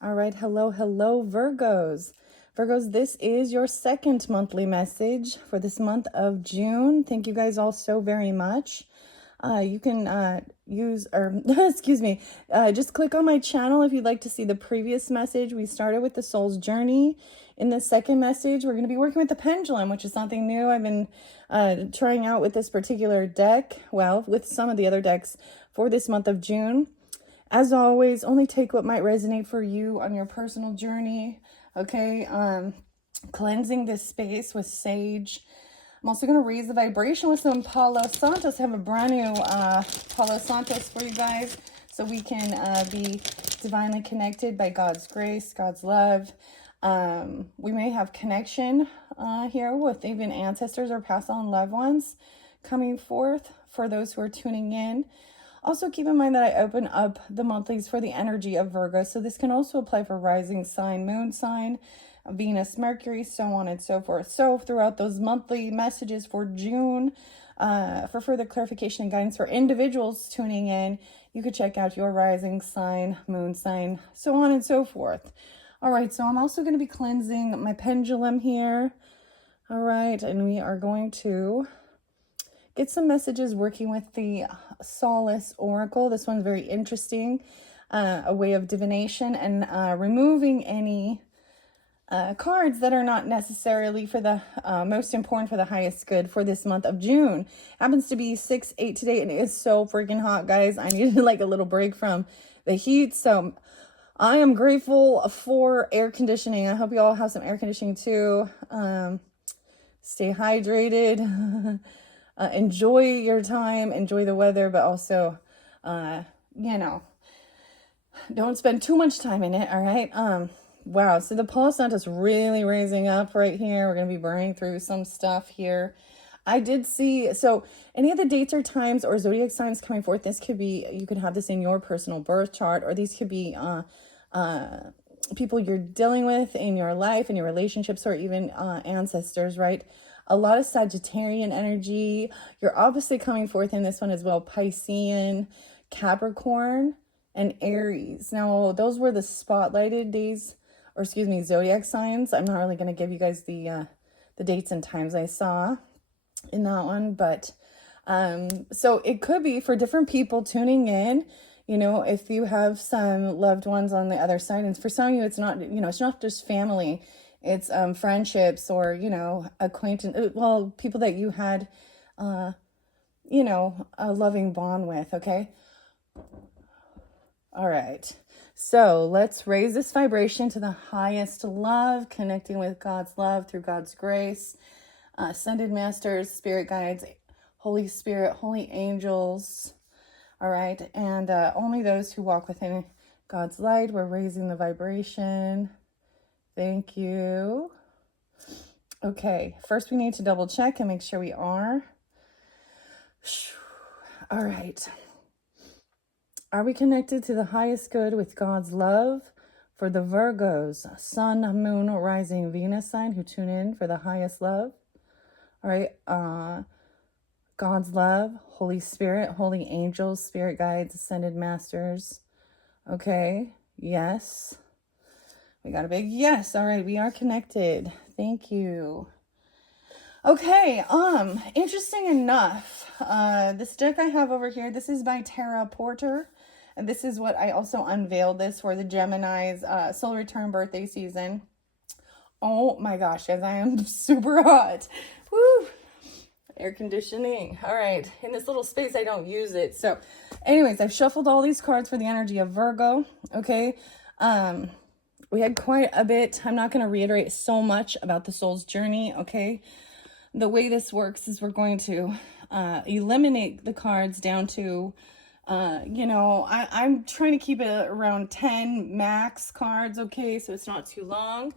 All right, hello, Virgos. Virgos, this is your second monthly message for this month of June. Thank you guys all so very much. You can excuse me, just click on my channel if you'd like to see the previous message. We started with the soul's journey. In the second message, we're going to be working with the pendulum, which is something new. I've been trying out with this particular deck, well, with some of the other decks for this month of June. As always, only take what might resonate for you on your personal journey, okay? Cleansing this space with sage. I'm also going to raise the vibration with some Palo Santos. I have a brand new Palo Santos for you guys so we can be divinely connected by God's grace, God's love. We may have connection here with even ancestors or past on loved ones coming forth for those who are tuning in. Also, keep in mind that I open up the monthlies for the energy of Virgo. So this can also apply for rising sign, moon sign, Venus, Mercury, so on and so forth. So throughout those monthly messages for June, for further clarification and guidance for individuals tuning in, you could check out your rising sign, moon sign, so on and so forth. All right, so I'm also going to be cleansing my pendulum here. All right, and we are going to get some messages working with the Solace Oracle. This one's very interesting, a way of divination and removing any cards that are not necessarily for the most important for the highest good for this month of June. Happens to be 6/8 today, and it is so freaking hot, guys. I needed like a little break from the heat, so I am grateful for air conditioning. I hope you all have some air conditioning too. Stay hydrated. Enjoy your time, enjoy the weather, but also, don't spend too much time in it, all right? Wow, so the Palo Santo's really raising up right here. We're going to be burning through some stuff here. I did see, so any of the dates or times or zodiac signs coming forth, this could be, you could have this in your personal birth chart, or these could be people you're dealing with in your life, in your relationships, or even ancestors, right? A lot of Sagittarian energy. You're obviously coming forth in this one as well. Piscean, Capricorn, and Aries. Now, those were the spotlighted days, or excuse me, zodiac signs. I'm not really going to give you guys the dates and times I saw in that one, but so it could be for different people tuning in. You know, if you have some loved ones on the other side, and for some of you, it's not, it's not just family. It's friendships or, acquaintance, well, people that you had, a loving bond with, okay? All right. So let's raise this vibration to the highest love, connecting with God's love through God's grace, ascended masters, spirit guides, Holy Spirit, holy angels. All right. And only those who walk within God's light, we're raising the vibration. Thank you. Okay, first we need to double check and make sure we are. All right. Are we connected to the highest good with God's love? For the Virgos, Sun, Moon, Rising, Venus sign who tune in for the highest love. All right. God's love, Holy Spirit, holy angels, spirit guides, ascended masters. Okay. Yes. We got a big yes. All right, we are connected. Thank you. Okay, interesting enough, this deck I have over here, this is by Tara Porter. And this is what I also unveiled this for the Geminis solar return birthday season. Oh my gosh, guys, I am super hot. Woo! Air conditioning. All right, in this little space, I don't use it. So anyways, I've shuffled all these cards for the energy of Virgo, okay? We had quite a bit. I'm not going to reiterate so much about the soul's journey, okay? The way this works is we're going to eliminate the cards down to, I'm trying to keep it around 10 max cards, okay? So it's not too long.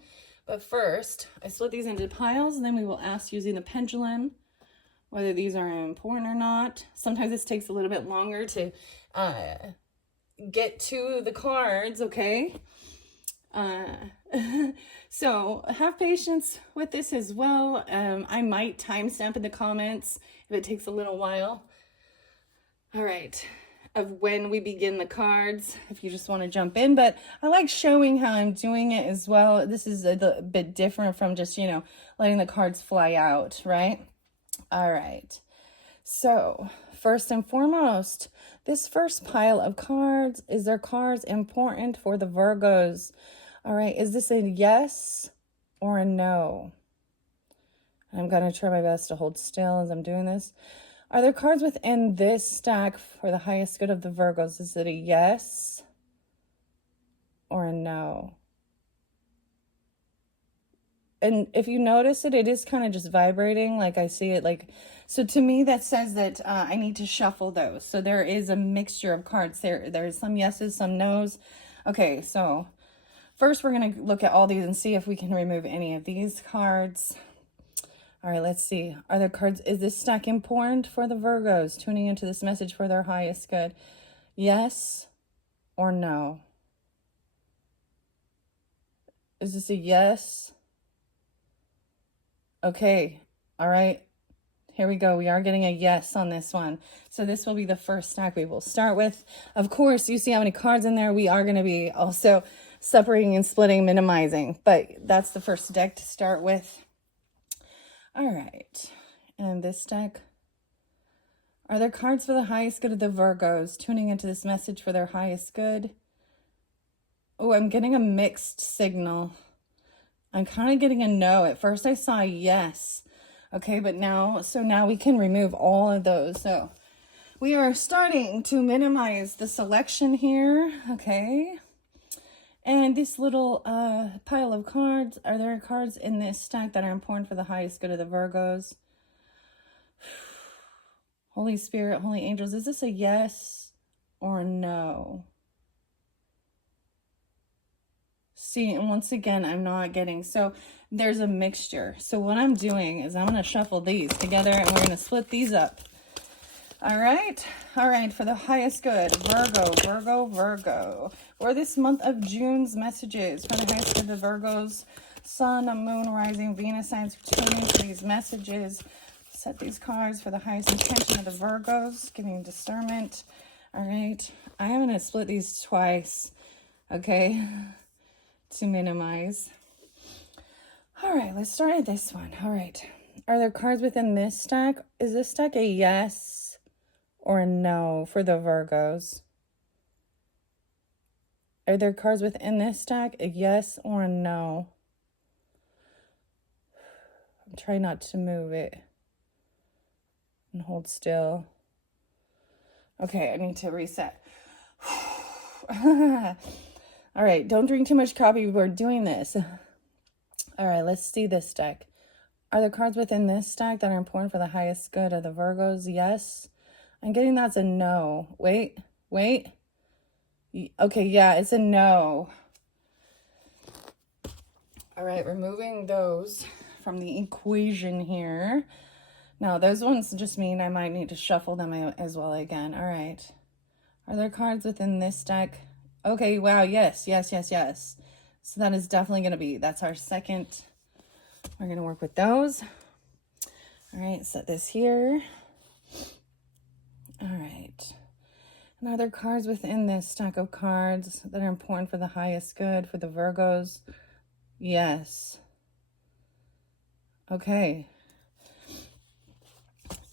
But first, I split these into piles, and then we will ask using the pendulum whether these are important or not. Sometimes this takes a little bit longer to get to the cards, okay? So have patience with this as well. I might timestamp in the comments if it takes a little while. All right. of when we begin the cards, if you just want to jump in. But I like showing how I'm doing it as well. This is a bit different from just, you know, letting the cards fly out, right? All right. So first and foremost, this first pile of cards, is their cards important for the Virgos? All right. Is this a yes or a no? I'm going to try my best to hold still as I'm doing this. Are there cards within this stack for the highest good of the Virgos? Is it a yes or a no? And if you notice it, it is kind of just vibrating. Like I see it like, so to me that says that I need to shuffle those. So there is a mixture of cards. There's some yeses, some nos. Okay, so first we're going to look at all these and see if we can remove any of these cards. All right, let's see. Are there cards? Is this stack important for the Virgos tuning into this message for their highest good? Yes or no? Is this a yes? Okay. All right. Here we go. We are getting a yes on this one. So this will be the first stack we will start with. Of course, you see how many cards in there. We are going to be also separating and splitting, minimizing. But that's the first deck to start with. All right, and this deck, are there cards for the highest good of the Virgos tuning into this message for their highest good? Oh, I'm getting a mixed signal. I'm kind of getting a no. At first I saw a yes. Okay, but now we can remove all of those. So we are starting to minimize the selection here. Okay. And this little pile of cards, are there cards in this stack that are important for the highest good of the Virgos? Holy Spirit, Holy Angels, is this a yes or a no? See, and once again, I'm not getting, so there's a mixture. So what I'm doing is I'm going to shuffle these together and we're going to split these up. All right, for the highest good, Virgo. For this month of June's messages, for the highest good of the Virgos, Sun, Moon, Rising, Venus signs, tuning to these messages. Set these cards for the highest intention of the Virgos, giving discernment. All right, I am going to split these twice, okay, to minimize. All right, let's start at this one. All right, are there cards within this stack? Is this stack a yes or a no for the Virgos? Are there cards within this stack a yes or a no? I'm trying not to move it and hold still. Okay, I need to reset. All right, don't drink too much coffee before doing this. All right, let's see this deck. Are there cards within this stack that are important for the highest good of the Virgos? Yes. I'm getting that's a no. Wait. Okay, yeah, it's a no. All right, removing those from the equation here. Now, those ones just mean I might need to shuffle them as well again. All right. Are there cards within this deck? Okay, wow, yes. So that is definitely going to be, that's our second. We're going to work with those. All right, set this here. All right. And are there cards within this stack of cards that are important for the highest good for the Virgos? Yes. Okay.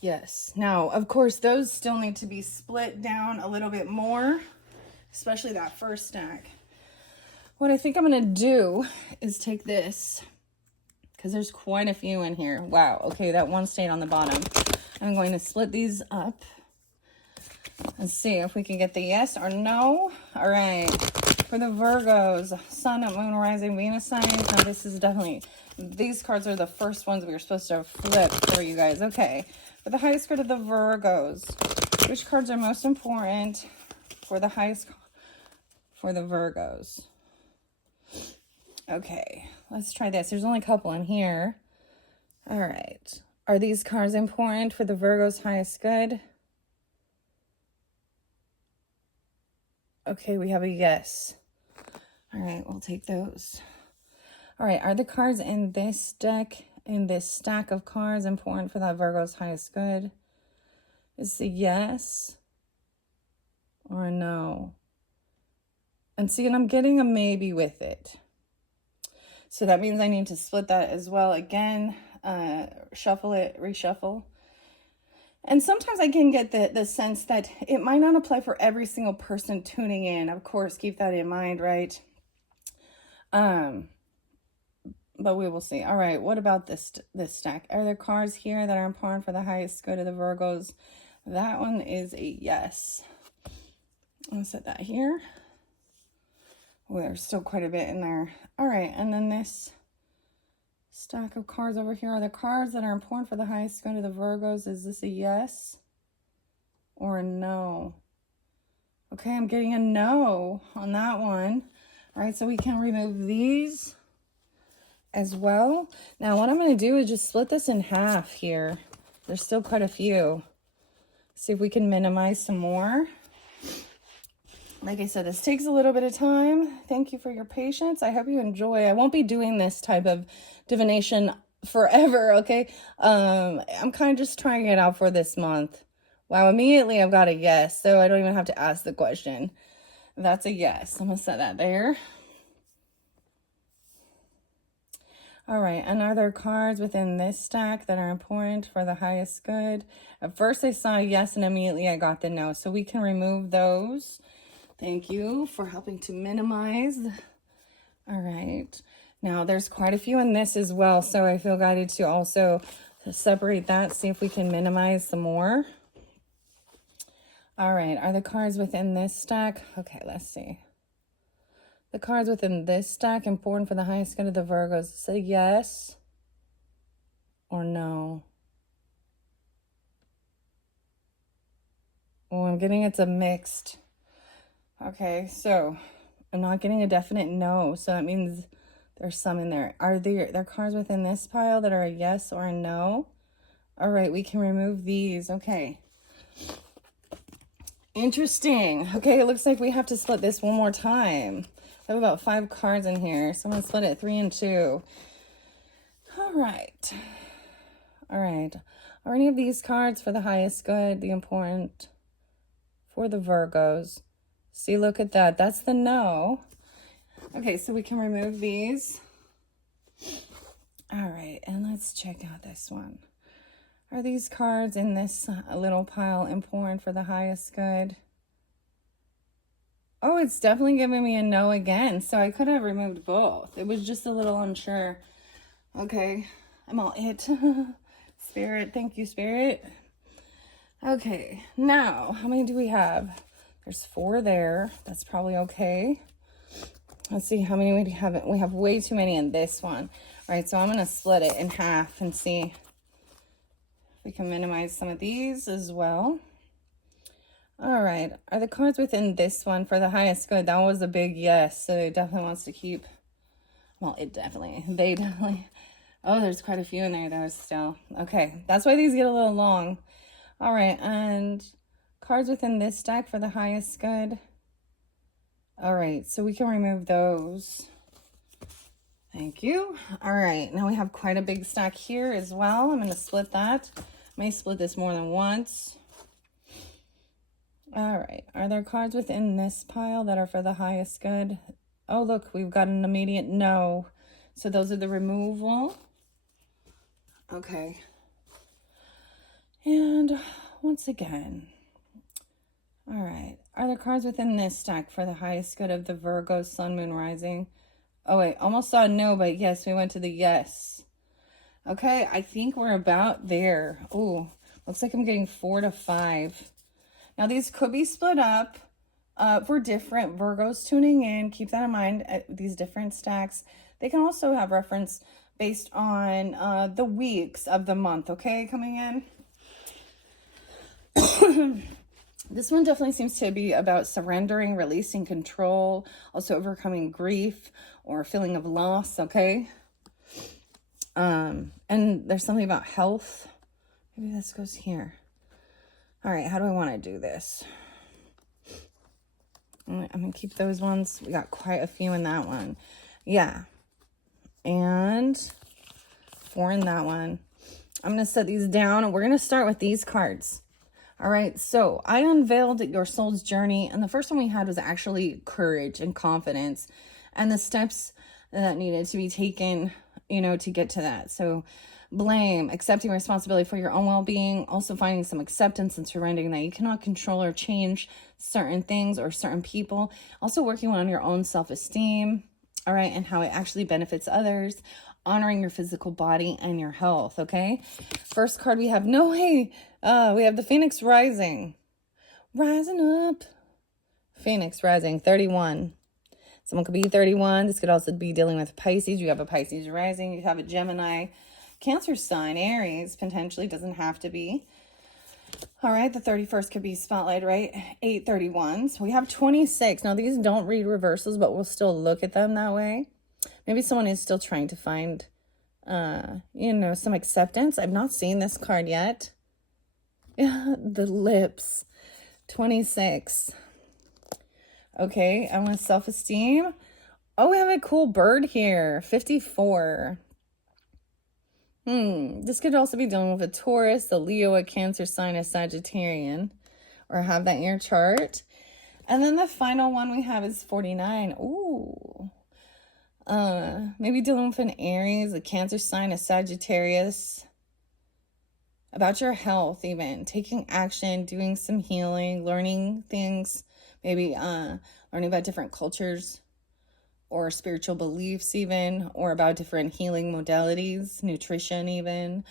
Yes. Now, of course, those still need to be split down a little bit more, especially that first stack. What I think I'm going to do is take this, because there's quite a few in here. Wow. Okay, that one stayed on the bottom. I'm going to split these up and see if we can get the yes or no. All right. For the Virgos, Sun, Moon, Rising, Venus signs. Now, this is definitely, these cards are the first ones we were supposed to flip for you guys. Okay. For the highest good of the Virgos, which cards are most important for the highest, for the Virgos? Okay. Let's try this. There's only a couple in here. All right. Are these cards important for the Virgos' highest good? Okay, we have a yes. All right, we'll take those. All right, are the cards in this deck, in this stack of cards, important for that Virgo's highest good? Is the yes or a no. And see, and I'm getting a maybe with it. So that means I need to split that as well. Again, shuffle it, reshuffle. And sometimes I can get the sense that it might not apply for every single person tuning in. Of course, keep that in mind, right? But we will see. All right, what about this stack? Are there cards here that are important for the highest good of the Virgos? That one is a yes. I'm gonna set that here. Oh, there's still quite a bit in there. All right, and then this stack of cards over here are the cards that are important for the highest good of the Virgos. Is this a yes or a no? Okay, I'm getting a no on that one. All right, so we can remove these as well. Now, what I'm going to do is just split this in half here. There's still quite a few. See if we can minimize some more. Like I said, this takes a little bit of time. Thank you for your patience. I hope you enjoy. I won't be doing this type of divination forever, okay? I'm kind of just trying it out for this month. Wow, immediately I've got a yes, so I don't even have to ask the question. That's a yes. I'm going to set that there. All right, and are there cards within this stack that are important for the highest good? At first I saw yes, and immediately I got the no, so we can remove those. Thank you for helping to minimize. All right. Now, there's quite a few in this as well, so I feel guided to also separate that, see if we can minimize some more. All right. Are the cards within this stack? Okay, let's see. The cards within this stack important for the highest good of the Virgos. Say yes or no. Oh, I'm getting it's a mixed. Okay, so I'm not getting a definite no, so that means there's some in there. Are there cards within this pile that are a yes or a no? All right, we can remove these. Okay. Interesting. Okay, it looks like we have to split this one more time. I have about 5 cards in here, so I'm going to split it 3 and 2. All right. All right. Are any of these cards for the highest good, the important for the Virgos? See, look at that. That's the no. Okay, so we can remove these. All right, and let's check out this one. Are these cards in this little pile important for the highest good? Oh, it's definitely giving me a no again, so I could have removed both. It was just a little unsure. Okay, I'm all it. Spirit, thank you, Spirit. Okay, now, how many do we have? There's 4 there. That's probably okay. Let's see how many we have. We have way too many in this one. All right, so I'm going to split it in half and see if we can minimize some of these as well. All right, are the cards within this one for the highest good? That was a big yes, so it definitely wants to keep. Well, they definitely. Oh, there's quite a few in there. There's still. Okay, that's why these get a little long. All right, and cards within this stack for the highest good. All right, so we can remove those. Thank you. All right, now we have quite a big stack here as well. I'm going to split that. I may split this more than once. All right, are there cards within this pile that are for the highest good? Oh, look, we've got an immediate no. So those are the removal. Okay. And once again, all right, are there cards within this stack for the highest good of the Virgo, Sun, Moon, Rising? Oh, wait, almost saw no, but yes, we went to the yes. Okay, I think we're about there. Oh, looks like I'm getting 4 to 5. Now, these could be split up for different Virgos tuning in. Keep that in mind, these different stacks. They can also have reference based on the weeks of the month, okay, coming in. This one definitely seems to be about surrendering, releasing control, also overcoming grief or a feeling of loss, okay? And there's something about health. Maybe this goes here. All right, how do I want to do this? I'm going to keep those ones. We got quite a few in that one. Yeah. And 4 in that one. I'm going to set these down, and we're going to start with these cards. All right, so I unveiled your soul's journey, and the first one we had was actually courage and confidence and the steps that needed to be taken, to get to that. So blame, accepting responsibility for your own well-being, also finding some acceptance and surrendering that you cannot control or change certain things or certain people, also working on your own self-esteem, all right, and how it actually benefits others, honoring your physical body and your health, okay? First card we have, no way, we have the Phoenix rising up. Phoenix rising, 31. Someone could be 31. This could also be dealing with Pisces. You have a Pisces rising. You have a Gemini, Cancer sign, Aries, potentially. Doesn't have to be. All right, the 31st could be spotlight, right? 831. So we have 26. Now, these don't read reversals, but we'll still look at them that way. Maybe someone is still trying to find, some acceptance. I've not seen this card yet. Yeah, the lips. 26. Okay, I want self-esteem. Oh, we have a cool bird here. 54. This could also be dealing with a Taurus, a Leo, a Cancer sign, a Sagittarian, or have that in your chart. And then the final one we have is 49. Ooh. Maybe dealing with an Aries, a Cancer sign, a Sagittarius. About your health, even taking action, doing some healing, learning things, maybe learning about different cultures or spiritual beliefs even, or about different healing modalities, nutrition even,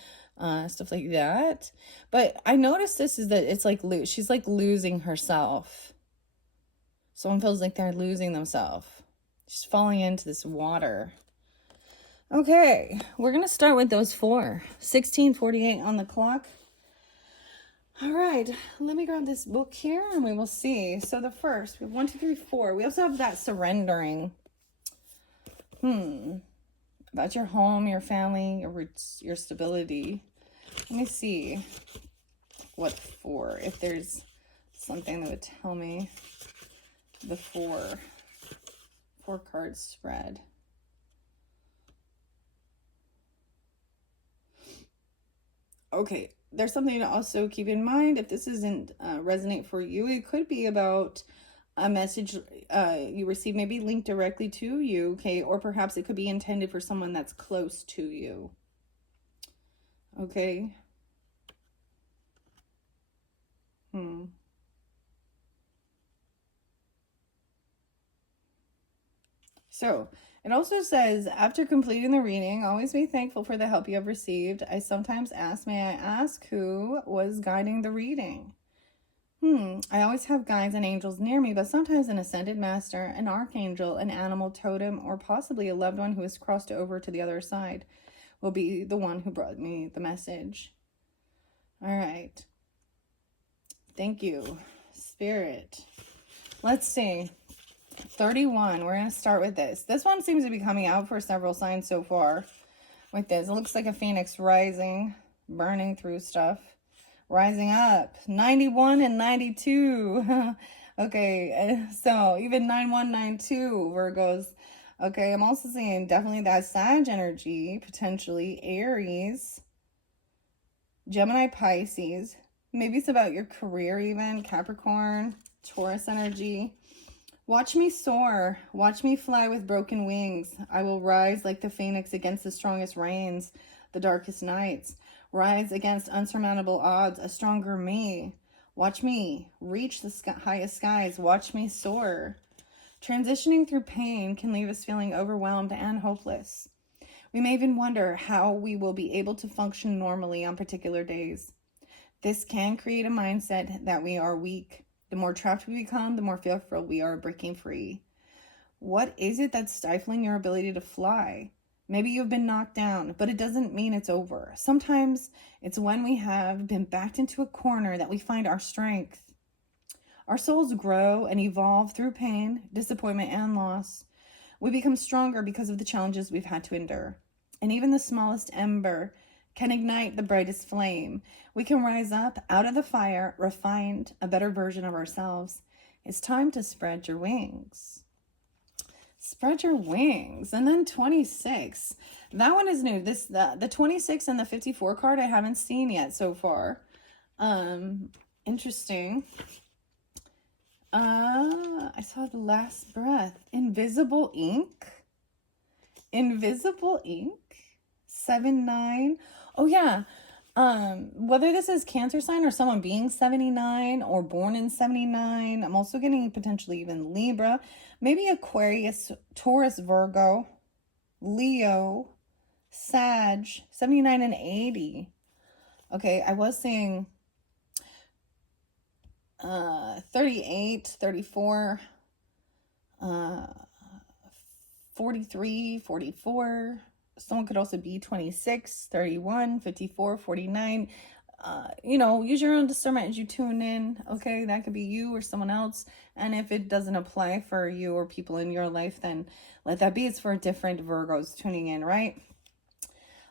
stuff like that. But I noticed this is that it's like she's like losing herself. Someone feels like they're losing themselves. She's falling into this water. Okay, we're going to start with those four. 16:48 on the clock. All right, let me grab this book here and we will see. So the first, we have 1, 2, 3, 4. We also have that surrendering. About your home, your family, your roots, your stability. Let me see what for, if there's something that would tell me the four card spread. Okay, there's something to also keep in mind. If this isn't resonate for you, it could be about a message you receive, maybe linked directly to you, okay? Or perhaps it could be intended for someone that's close to you, okay? So it also says, after completing the reading, always be thankful for the help you have received. I sometimes ask, may I ask who was guiding the reading? I always have guides and angels near me, but sometimes an ascended master, an archangel, an animal totem, or possibly a loved one who has crossed over to the other side will be the one who brought me the message. All right. Thank you, Spirit. Let's see. 31. We're going to start with this. This one seems to be coming out for several signs so far with this. It looks like a phoenix rising, burning through stuff. Rising up. 91 and 92. Okay, so even 9192 Virgos. Okay, I'm also seeing definitely that Sag energy, potentially Aries, Gemini, Pisces. Maybe it's about your career even, Capricorn, Taurus energy. Watch me soar. Watch me fly with broken wings. I will rise like the phoenix against the strongest rains, the darkest nights. Rise against unsurmountable odds, a stronger me. Watch me reach the highest skies. Watch me soar. Transitioning through pain can leave us feeling overwhelmed and hopeless. We may even wonder how we will be able to function normally on particular days. This can create a mindset that we are weak. The more trapped we become, the more fearful we are of breaking free. What is it that's stifling your ability to fly? Maybe you've been knocked down, but it doesn't mean it's over. Sometimes it's when we have been backed into a corner that we find our strength. Our souls grow and evolve through pain, disappointment, and loss. We become stronger because of the challenges we've had to endure. And even the smallest ember can ignite the brightest flame. We can rise up out of the fire, refined, a better version of ourselves. It's time to spread your wings. Spread your wings. And then 26. That one is new. The 26 and the 54 card I haven't seen yet so far. Interesting. I saw the last breath. Invisible ink. Invisible ink. 7-9. Oh yeah. Whether this is Cancer sign or someone being 79 or born in 79, I'm also getting potentially even Libra, maybe Aquarius, Taurus, Virgo, Leo, Sag, 79 and 80. Okay, I was saying 38, 34, 43, 44. Someone could also be 26, 31, 54, 49. Use your own discernment as you tune in. Okay, that could be you or someone else. And if it doesn't apply for you or people in your life, then let that be. It's for different Virgos tuning in, right?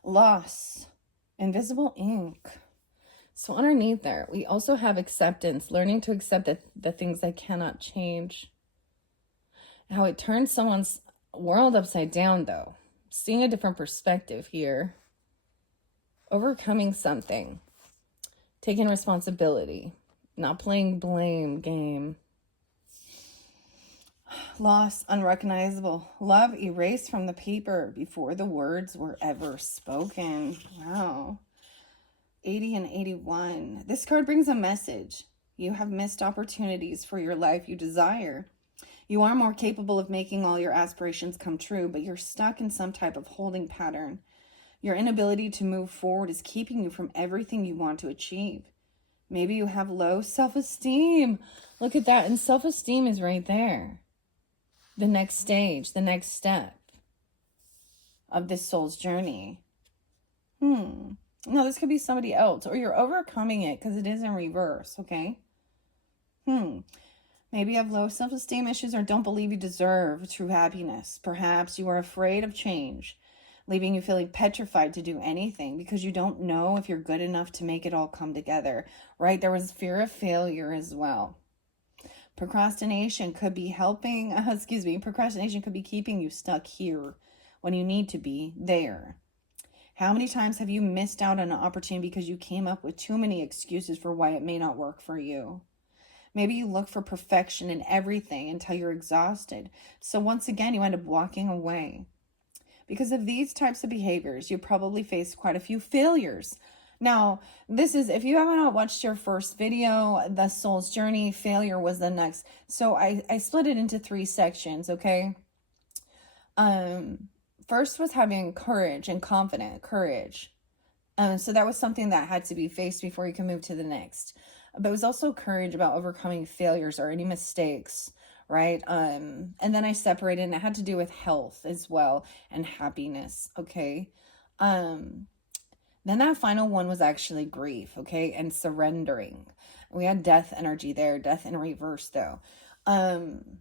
Loss. Invisible ink. So underneath there, we also have acceptance, learning to accept the things that cannot change. How it turns someone's world upside down, though. Seeing a different perspective here. Overcoming something. Taking responsibility. Not playing blame game. Loss, unrecognizable. Love erased from the paper before the words were ever spoken. Wow. 80 and 81. This card brings a message. You have missed opportunities for your life you desire. You are more capable of making all your aspirations come true, but you're stuck in some type of holding pattern. Your inability to move forward is keeping you from everything you want to achieve. Maybe you have low self-esteem. Look at that. And self-esteem is right there. The next stage, the next step of this soul's journey. No, this could be somebody else, or you're overcoming it because it is in reverse, okay? Maybe you have low self-esteem issues or don't believe you deserve true happiness. Perhaps you are afraid of change, leaving you feeling petrified to do anything because you don't know if you're good enough to make it all come together, right? There was fear of failure as well. Procrastination could be procrastination could be keeping you stuck here when you need to be there. How many times have you missed out on an opportunity because you came up with too many excuses for why it may not work for you? Maybe you look for perfection in everything until you're exhausted. So once again, you end up walking away. Because of these types of behaviors, you probably faced quite a few failures. Now, this is, if you haven't watched your first video, the soul's journey, failure was the next. So I split it into 3 sections, okay? First was having courage and courage. So that was something that had to be faced before you can move to the next. But it was also courage about overcoming failures or any mistakes, right? And then I separated, and it had to do with health as well and happiness, okay? Then that final one was actually grief, okay? And surrendering. We had death energy there, death in reverse though. And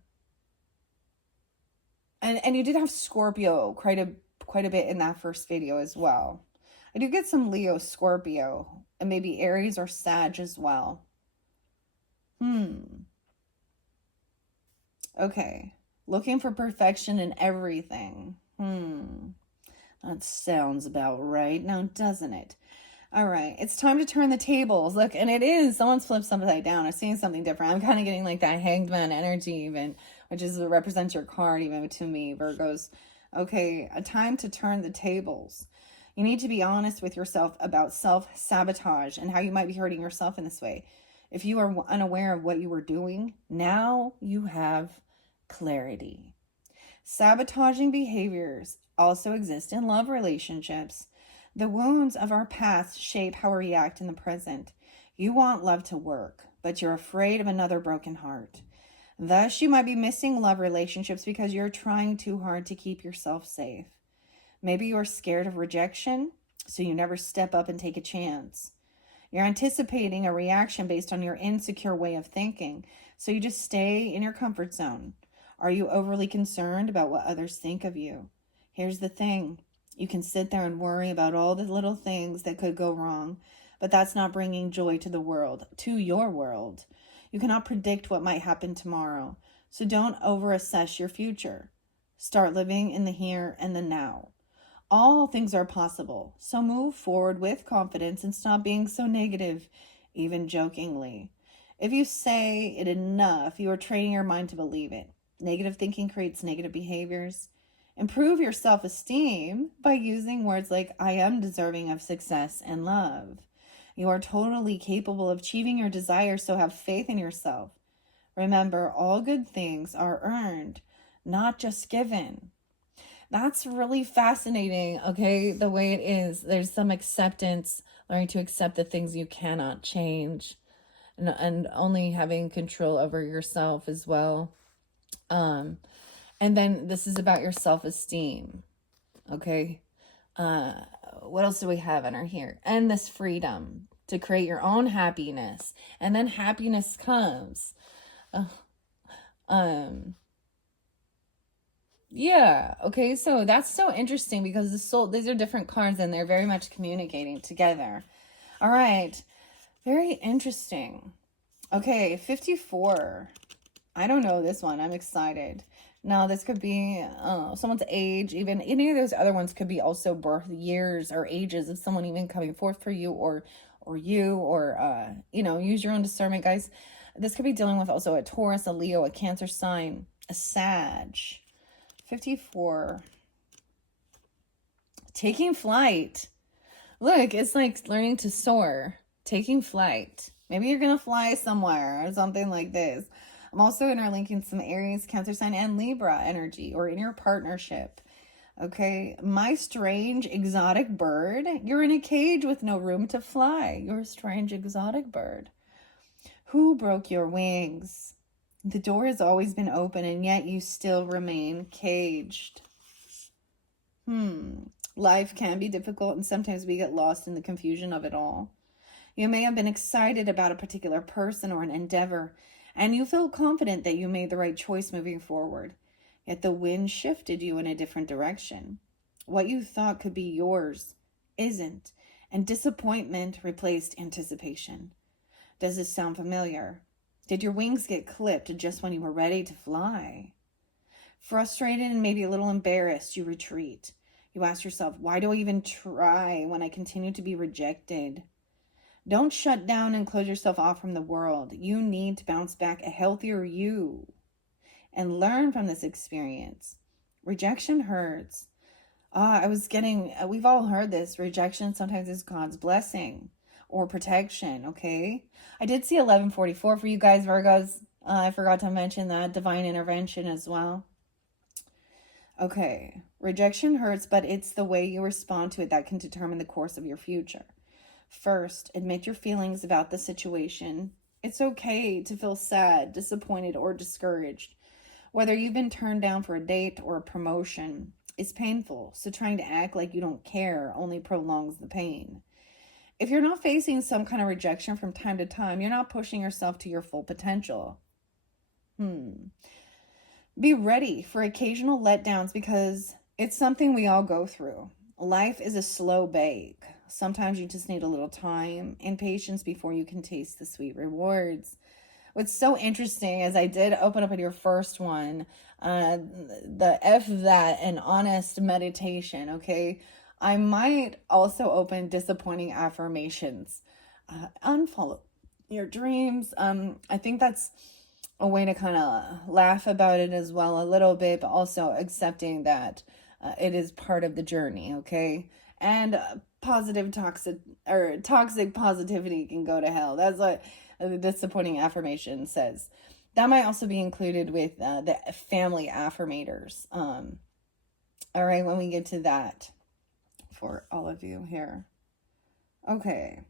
you did have Scorpio quite a bit in that first video as well. I do get some Leo, Scorpio, and maybe Aries or Sag as well. Okay. Looking for perfection in everything. That sounds about right now, doesn't it? All right. It's time to turn the tables. Look, and it is. Someone's flipped something down. I'm seeing something different. I'm kind of getting like that Hanged Man energy even, which is represents your card even to me, Virgos. Okay. A time to turn the tables. You need to be honest with yourself about self-sabotage and how you might be hurting yourself in this way. If you are unaware of what you were doing, now you have clarity. Sabotaging behaviors also exist in love relationships. The wounds of our past shape how we react in the present. You want love to work, but you're afraid of another broken heart. Thus, you might be missing love relationships because you're trying too hard to keep yourself safe. Maybe you're scared of rejection, so you never step up and take a chance. You're anticipating a reaction based on your insecure way of thinking, so you just stay in your comfort zone. Are you overly concerned about what others think of you? Here's the thing. You can sit there and worry about all the little things that could go wrong, but that's not bringing joy to the world, to your world. You cannot predict what might happen tomorrow, so don't overassess your future. Start living in the here and the now. All things are possible, so move forward with confidence and stop being so negative, even jokingly. If you say it enough, you are training your mind to believe it. Negative thinking creates negative behaviors. Improve your self-esteem by using words like, I am deserving of success and love. You are totally capable of achieving your desires, so have faith in yourself. Remember, all good things are earned, not just given. That's really fascinating, okay? The way it is. There's some acceptance, learning to accept the things you cannot change, and only having control over yourself as well. And then this is about your self-esteem, okay? What else do we have in our here? And this freedom to create your own happiness. And then happiness comes. Yeah, okay, so that's so interesting because the soul, these are different cards and they're very much communicating together. All right, very interesting. Okay, 54. I don't know this one. I'm excited. Now, this could be someone's age, even any of those other ones could be also birth years or ages of someone even coming forth for you or you know, use your own discernment, guys. This could be dealing with also a Taurus, a Leo, a Cancer sign, a Sag. 54. Taking flight. Look, it's like learning to soar. Taking flight. Maybe you're going to fly somewhere or something like this. I'm also interlinking some Aries, Cancer sign, and Libra energy or in your partnership. Okay, my strange exotic bird. You're in a cage with no room to fly. You're a strange exotic bird. Who broke your wings? The door has always been open and yet you still remain caged. Life can be difficult and sometimes we get lost in the confusion of it all. You may have been excited about a particular person or an endeavor, and you feel confident that you made the right choice moving forward. Yet the wind shifted you in a different direction. What you thought could be yours isn't, and disappointment replaced anticipation. Does this sound familiar? Did your wings get clipped just when you were ready to fly? Frustrated and maybe a little embarrassed, you retreat. You ask yourself, why do I even try when I continue to be rejected? Don't shut down and close yourself off from the world. You need to bounce back a healthier you and learn from this experience. Rejection hurts. We've all heard this. Rejection sometimes is God's blessing or protection, okay? I did see 1144 for you guys, Virgos. I forgot to mention that. Divine intervention as well. Okay, rejection hurts, but it's the way you respond to it that can determine the course of your future. First, admit your feelings about the situation. It's okay to feel sad, disappointed, or discouraged. Whether you've been turned down for a date or a promotion is painful, so trying to act like you don't care only prolongs the pain. If you're not facing some kind of rejection from time to time, you're not pushing yourself to your full potential. Be ready for occasional letdowns because it's something we all go through. Life is a slow bake. Sometimes you just need a little time and patience before you can taste the sweet rewards. What's so interesting is I did open up at your first one, the F that and honest meditation, okay? I might also open disappointing affirmations. Unfollow your dreams. I think that's a way to kind of laugh about it as well a little bit, but also accepting that it is part of the journey, okay? And toxic positivity can go to hell. That's what the disappointing affirmation says. That might also be included with the family affirmators. All right, when we get to that for all of you here. Okay.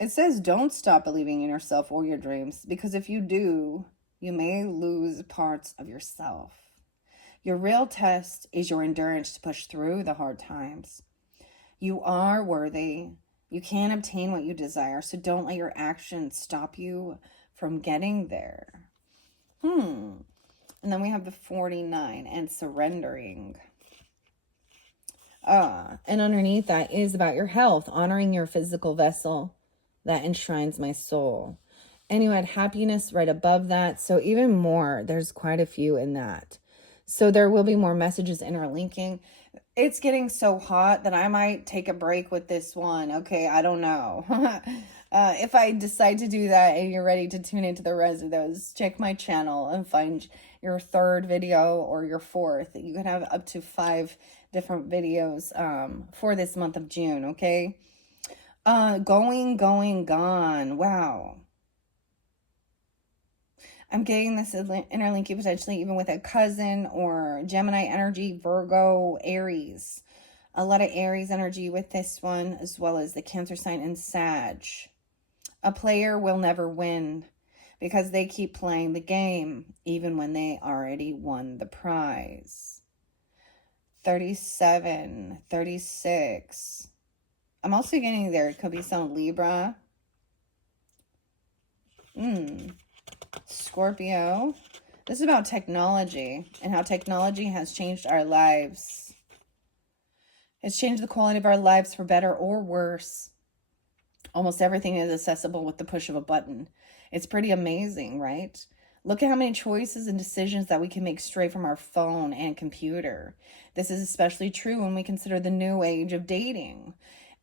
It says don't stop believing in yourself or your dreams, because if you do, you may lose parts of yourself. Your real test is your endurance to push through the hard times. You are worthy. You can obtain what you desire, so don't let your actions stop you from getting there. And then we have the 49 and surrendering. And underneath that is about your health, honoring your physical vessel that enshrines my soul. And you had happiness right above that. So even more, there's quite a few in that. So there will be more messages interlinking. It's getting so hot that I might take a break with this one. Okay, I don't know. If I decide to do that and you're ready to tune into the rest of those, check my channel and find your third video or your fourth. You can have up to 5 different videos for this month of June, okay? Going, gone. Wow. I'm getting this interlinking potentially even with a cousin or Gemini energy, Virgo, Aries. A lot of Aries energy with this one, as well as the Cancer sign and Sag. A player will never win because they keep playing the game even when they already won the prize. 37, 36. I'm also getting there. It could be some Libra. Scorpio. This is about technology and how technology has changed our lives. It's changed the quality of our lives for better or worse. Almost everything is accessible with the push of a button. It's pretty amazing, right? Look at how many choices and decisions that we can make straight from our phone and computer. This is especially true when we consider the new age of dating.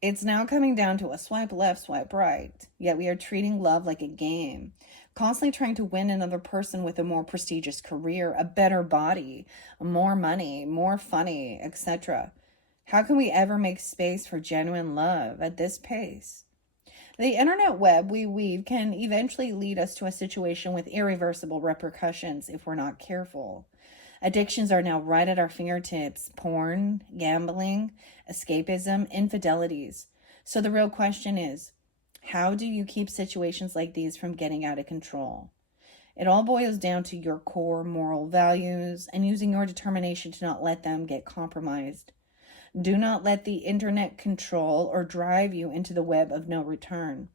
It's now coming down to a swipe left, swipe right. Yet we are treating love like a game, constantly trying to win another person with a more prestigious career, a better body, more money, more funny, etc. How can we ever make space for genuine love at this pace? The internet web we weave can eventually lead us to a situation with irreversible repercussions if we're not careful. Addictions are now right at our fingertips. Porn, gambling, escapism, infidelities. So the real question is, how do you keep situations like these from getting out of control? It all boils down to your core moral values and using your determination to not let them get compromised. Do not let the internet control or drive you into the web of no return.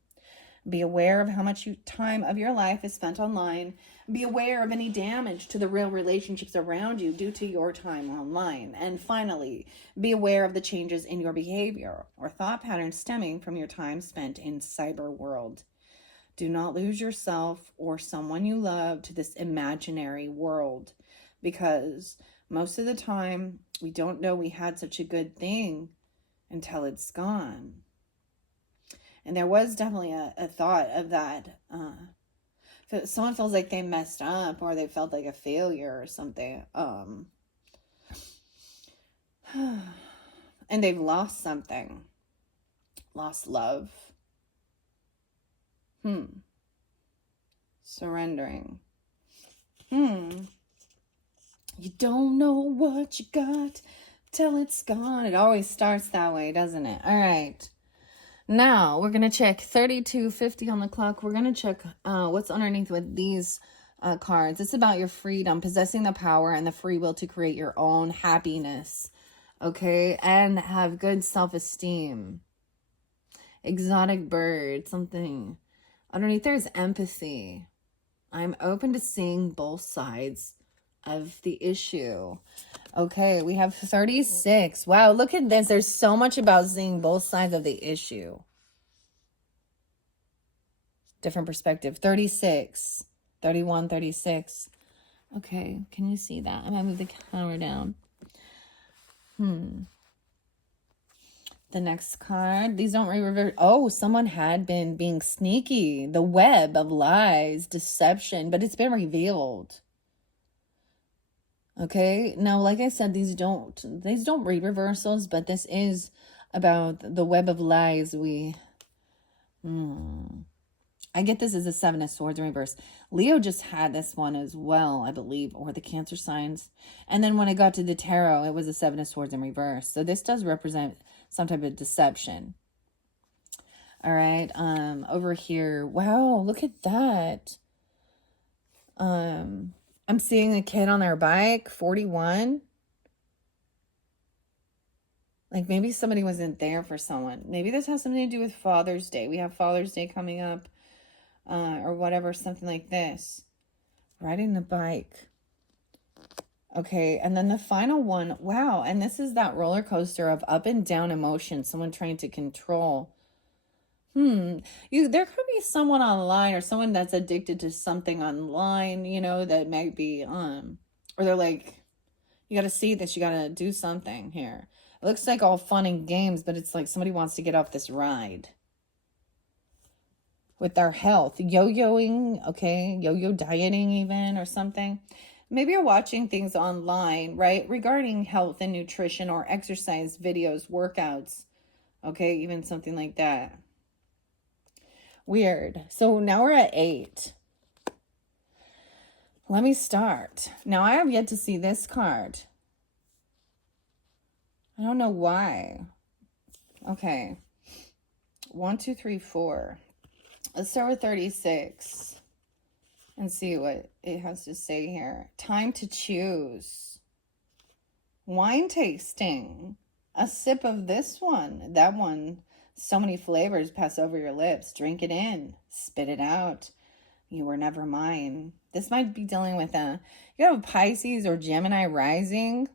Be aware of how much time of your life is spent online. Be aware of any damage to the real relationships around you due to your time online. And finally, be aware of the changes in your behavior or thought patterns stemming from your time spent in cyber world. Do not lose yourself or someone you love to this imaginary world, because most of the time we don't know we had such a good thing until it's gone. And there was definitely a thought of that. If someone feels like they messed up or they felt like a failure or something, and they've lost something, lost love, surrendering, you don't know what you got till it's gone. It always starts that way, doesn't it? All right. Now, we're going to check 3250 on the clock. We're going to check what's underneath with these cards. It's about your freedom, possessing the power and the free will to create your own happiness, okay? And have good self-esteem. Exotic bird, something. Underneath there's empathy. I'm open to seeing both sides of the issue. Okay, we have 36. Wow, look at this. There's so much about seeing both sides of the issue. Different perspective. 36, 31, 36. Okay, can you see that? I'm going to move the camera down. The next card. These don't reverse. Oh, someone had been being sneaky. The web of lies, deception, but it's been revealed. Okay, now like I said, these don't read reversals, but this is about the web of lies. I get this as a 7 of Swords in reverse. Leo just had this one as well, I believe, or the Cancer signs. And then when I got to the tarot, it was a 7 of Swords in reverse. So this does represent some type of deception. All right, over here, wow, look at that. I'm seeing a kid on their bike, 41. Like maybe somebody wasn't there for someone. Maybe this has something to do with Father's Day. We have Father's Day coming up, or whatever, something like this. Riding the bike. Okay, and then the final one, wow, and this is that roller coaster of up and down emotion, someone trying to control. There could be someone online or someone that's addicted to something online, you know, that might be, or they're like, you got to see this, you got to do something here. It looks like all fun and games, but it's like somebody wants to get off this ride. with their health, yo-yoing, okay, yo-yo dieting even, or something. Maybe you're watching things online, right, regarding health and nutrition or exercise videos, workouts, okay, even something like that. Weird. So now we're at 8. Let me start. Now I have yet to see this card. I don't know why. Okay. 1, 2, 3, 4. Let's start with 36 and see what it has to say here. Time to choose. Wine tasting. A sip of this one. That one. So many flavors pass over your lips. Drink it in. Spit it out. You were never mine. This might be dealing with you have Pisces or Gemini rising.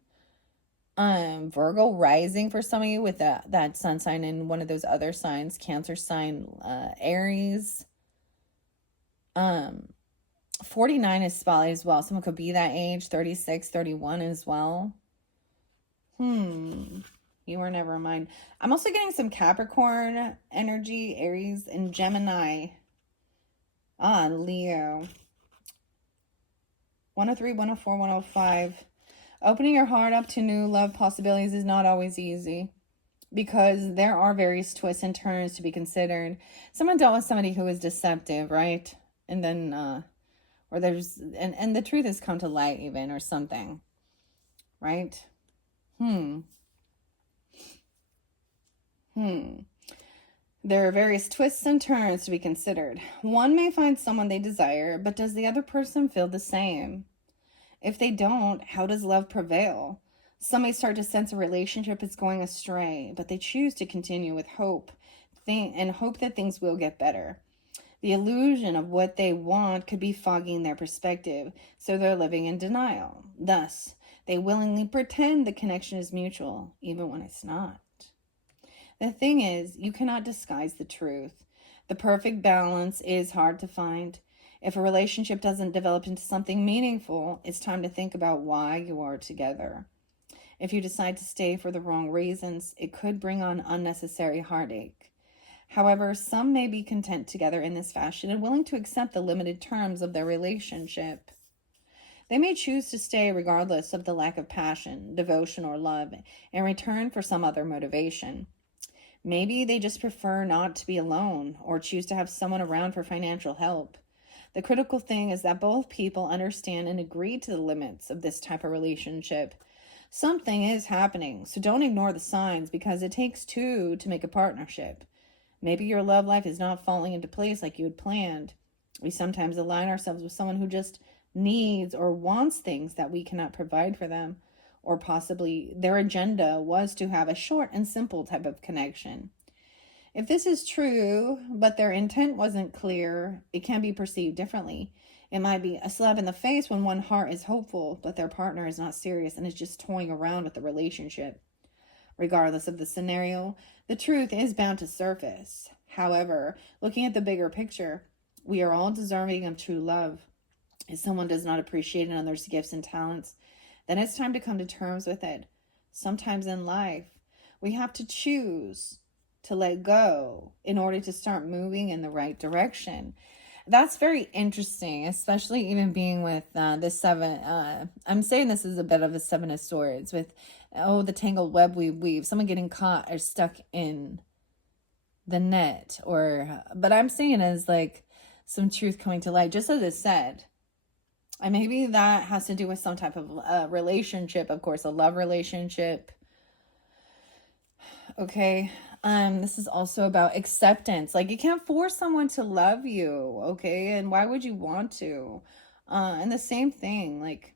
Virgo rising for some of you with that sun sign and one of those other signs, Cancer sign, Aries. 49 is spotlight as well. Someone could be that age, 36, 31 as well. You were never mine. I'm also getting some Capricorn energy, Aries, and Gemini. Leo. 103, 104, 105. Opening your heart up to new love possibilities is not always easy because there are various twists and turns to be considered. Someone dealt with somebody who was deceptive, right? And then, or there's, and the truth has come to light even, or something, right? There are various twists and turns to be considered. One may find someone they desire, but does the other person feel the same? If they don't, how does love prevail? Some may start to sense a relationship is going astray, but they choose to continue with hope and hope that things will get better. The illusion of what they want could be fogging their perspective, so they're living in denial. Thus, they willingly pretend the connection is mutual, even when it's not. The thing is, you cannot disguise the truth. The perfect balance is hard to find. If a relationship doesn't develop into something meaningful, it's time to think about why you are together. If you decide to stay for the wrong reasons, it could bring on unnecessary heartache. However, some may be content together in this fashion and willing to accept the limited terms of their relationship. They may choose to stay regardless of the lack of passion, devotion, or love, in return for some other motivation. Maybe they just prefer not to be alone or choose to have someone around for financial help. The critical thing is that both people understand and agree to the limits of this type of relationship. Something is happening, so don't ignore the signs because it takes two to make a partnership. Maybe your love life is not falling into place like you had planned. We sometimes align ourselves with someone who just needs or wants things that we cannot provide for them, or possibly their agenda was to have a short and simple type of connection. If this is true, but their intent wasn't clear, it can be perceived differently. It might be a slap in the face when one heart is hopeful, but their partner is not serious and is just toying around with the relationship. Regardless of the scenario, the truth is bound to surface. However, looking at the bigger picture, we are all deserving of true love. If someone does not appreciate another's gifts and talents, then it's time to come to terms with it. Sometimes in life, we have to choose to let go in order to start moving in the right direction. That's very interesting, especially even being with the 7. I'm saying this is a bit of a 7 of Swords with, the tangled web we weave, someone getting caught or stuck in the net, but I'm saying as like some truth coming to light, just as it said. And maybe that has to do with some type of relationship, of course, a love relationship. Okay. This is also about acceptance. Like, you can't force someone to love you, okay? And why would you want to? And the same thing, like,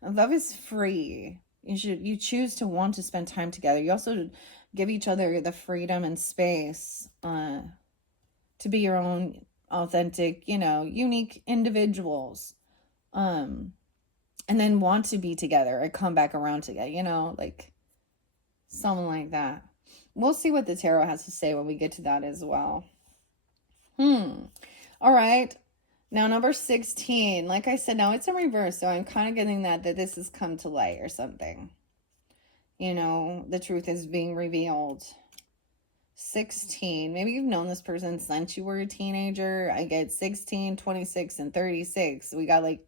love is free. You choose to want to spend time together. You also give each other the freedom and space to be your own authentic, unique individuals. And then want to be together or come back around together, like something like that. We'll see what the tarot has to say when we get to that as well. All right. Now, number 16, like I said, now it's in reverse. So I'm kind of getting that this has come to light or something. The truth is being revealed. 16. Maybe you've known this person since you were a teenager. I get 16, 26, and 36. We got like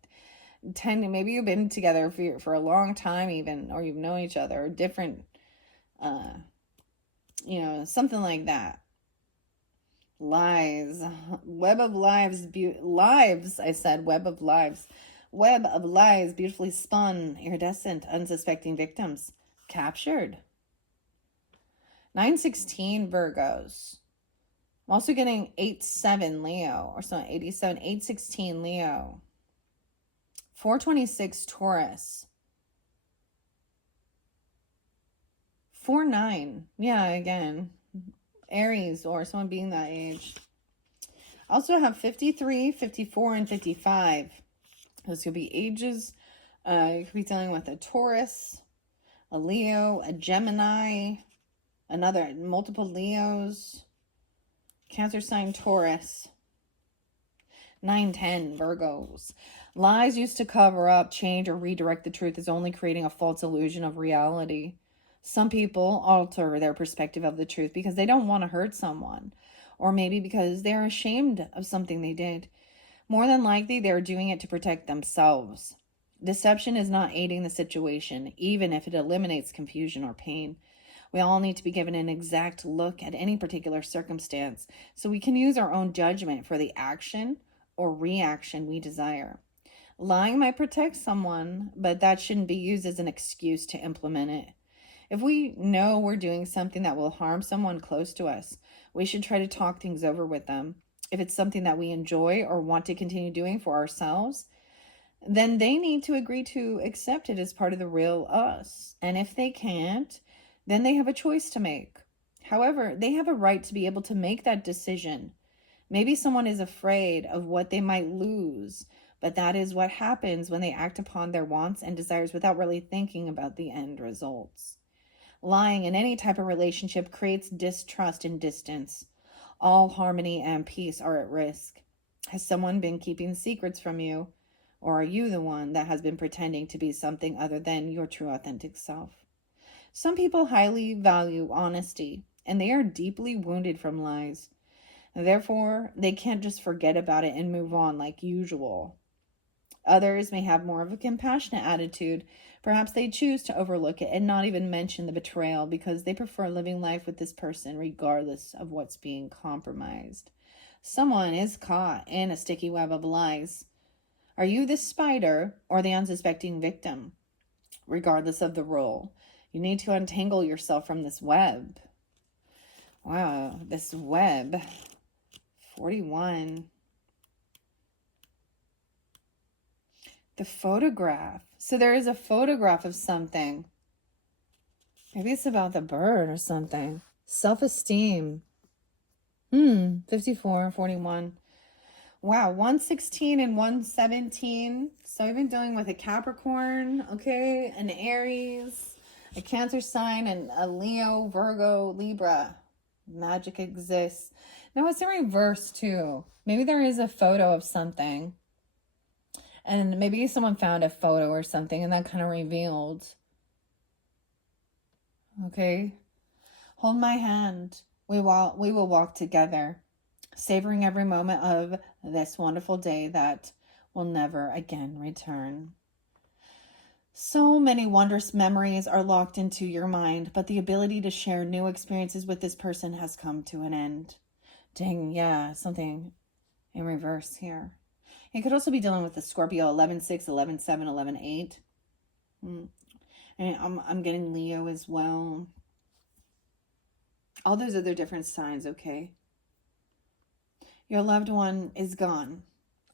10. Maybe you've been together for a long time even, or you've known each other, or different, something like that. Lies. Web of lives. Lives, I said. Web of lives. Web of lies, beautifully spun, iridescent, unsuspecting victims. Captured. 916 Virgos. I'm also getting 87 Leo, or something, 87, 816 Leo. 426 Taurus. 49. Yeah, again. Aries, or someone being that age. I also have 53, 54, and 55. Those could be ages. You could be dealing with a Taurus, a Leo, a Gemini, multiple Leos, Cancer sign Taurus. 910 Virgos. Lies used to cover up, change, or redirect the truth is only creating a false illusion of reality. Some people alter their perspective of the truth because they don't want to hurt someone, or maybe because they're ashamed of something they did. More than likely, they're doing it to protect themselves. Deception is not aiding the situation, even if it eliminates confusion or pain. We all need to be given an exact look at any particular circumstance so we can use our own judgment for the action or reaction we desire. Lying might protect someone, but that shouldn't be used as an excuse to implement it. If we know we're doing something that will harm someone close to us, we should try to talk things over with them. If it's something that we enjoy or want to continue doing for ourselves, then they need to agree to accept it as part of the real us. And if they can't, then they have a choice to make. However, they have a right to be able to make that decision. Maybe someone is afraid of what they might lose, but that is what happens when they act upon their wants and desires without really thinking about the end results. Lying in any type of relationship creates distrust and distance. All harmony and peace are at risk. Has someone been keeping secrets from you? Or are you the one that has been pretending to be something other than your true authentic self? Some people highly value honesty, and they are deeply wounded from lies. Therefore, they can't just forget about it and move on like usual. Others may have more of a compassionate attitude. Perhaps they choose to overlook it and not even mention the betrayal because they prefer living life with this person regardless of what's being compromised. Someone is caught in a sticky web of lies. Are you the spider or the unsuspecting victim? Regardless of the role, you need to untangle yourself from this web. Wow, this web. 41. The photograph. So there is a photograph of something. Maybe it's about the bird or something. Self-esteem. 54, 41. Wow, 116 and 117. So I've been dealing with a Capricorn, okay, an Aries, a Cancer sign, and a Leo, Virgo, Libra. Magic exists. Now it's in reverse too. Maybe there is a photo of something. And maybe someone found a photo or something and that kind of revealed. Okay. Hold my hand. We will walk together, savoring every moment of this wonderful day that will never again return. So many wondrous memories are locked into your mind, but the ability to share new experiences with this person has come to an end. Dang, yeah, something in reverse here. You could also be dealing with the Scorpio 11-6, 11-7, 11-8. And I'm getting Leo as well. All those other different signs, okay? Your loved one is gone.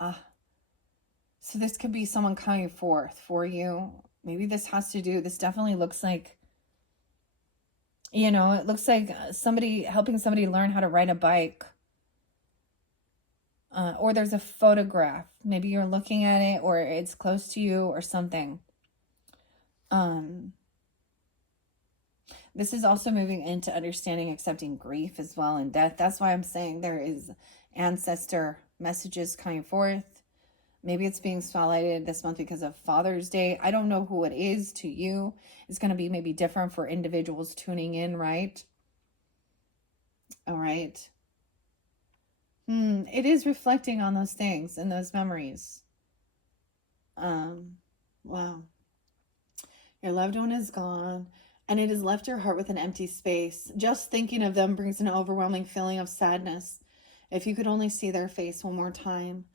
So this could be someone coming forth for you. Maybe this definitely looks like, it looks like somebody helping somebody learn how to ride a bike. Or there's a photograph. Maybe you're looking at it or it's close to you or something. This is also moving into understanding, accepting grief as well and death. That's why I'm saying there is ancestor messages coming forth. Maybe it's being spotlighted this month because of Father's Day. I don't know who it is to you. It's going to be maybe different for individuals tuning in, right? All right. It is reflecting on those things and those memories. Wow. Your loved one is gone, and it has left your heart with an empty space. Just thinking of them brings an overwhelming feeling of sadness. If you could only see their face one more time,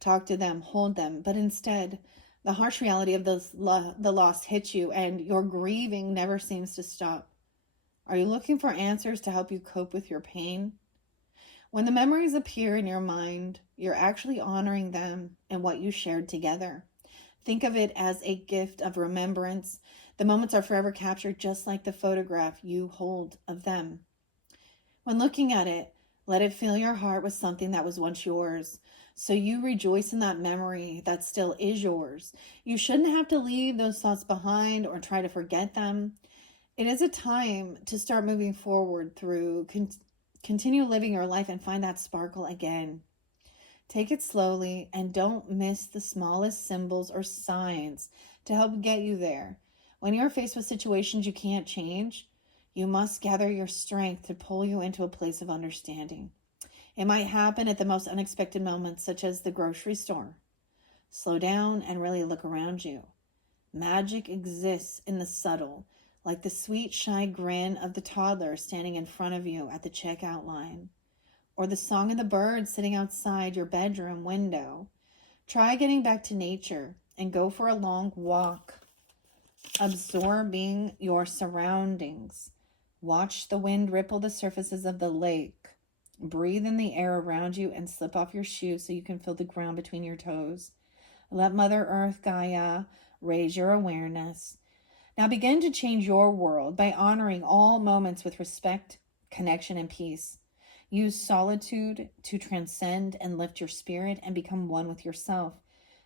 talk to them, hold them, but instead, the harsh reality of the loss hits you, and your grieving never seems to stop. Are you looking for answers to help you cope with your pain? When the memories appear in your mind, you're actually honoring them and what you shared together. Think of it as a gift of remembrance. The moments are forever captured just like the photograph you hold of them. When looking at it, let it fill your heart with something that was once yours. So you rejoice in that memory that still is yours. You shouldn't have to leave those thoughts behind or try to forget them. It is a time to start moving forward through, continue living your life and find that sparkle again. Take it slowly and don't miss the smallest symbols or signs to help get you there. When you're faced with situations you can't change, you must gather your strength to pull you into a place of understanding. It might happen at the most unexpected moments, such as the grocery store. Slow down and really look around you. Magic exists in the subtle, like the sweet, shy grin of the toddler standing in front of you at the checkout line, or the song of the birds sitting outside your bedroom window. Try getting back to nature and go for a long walk, absorbing your surroundings. Watch the wind ripple the surfaces of the lake. Breathe in the air around you and slip off your shoes so you can feel the ground between your toes. Let Mother Earth, Gaia, raise your awareness. Now begin to change your world by honoring all moments with respect, connection, and peace. Use solitude to transcend and lift your spirit and become one with yourself.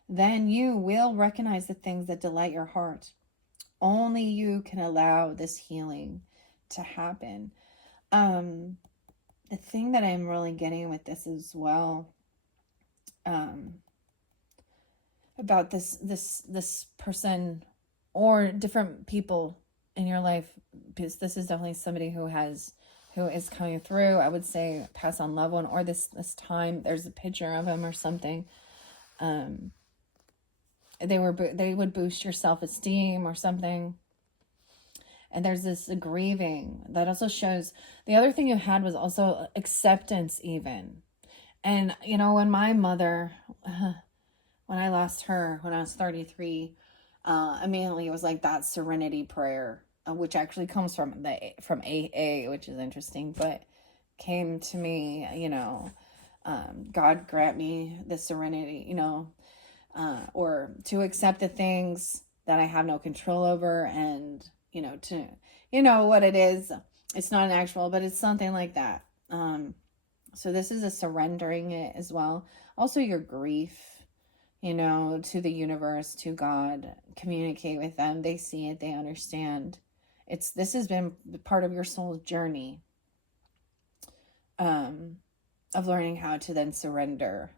Then you will recognize the things that delight your heart. Only you can allow this healing to happen. The thing that I'm really getting with this as well, about this person or different people in your life, because this is definitely somebody who is coming through. I would say pass on loved one, or this time there's a picture of him or something. They would boost your self-esteem or something. And there's this grieving that also shows. The other thing you had was also acceptance even. And when my mother, when I lost her when I was 33, immediately it was like that serenity prayer, which actually comes from AA, which is interesting, but came to me, God grant me the serenity, or to accept the things that I have no control over, and to what it is. It's not an actual, but it's something like that. So this is a surrendering it as well. Also your grief, to the universe, to God. Communicate with them. They see it, they understand. This has been part of your soul's journey, of learning how to then surrender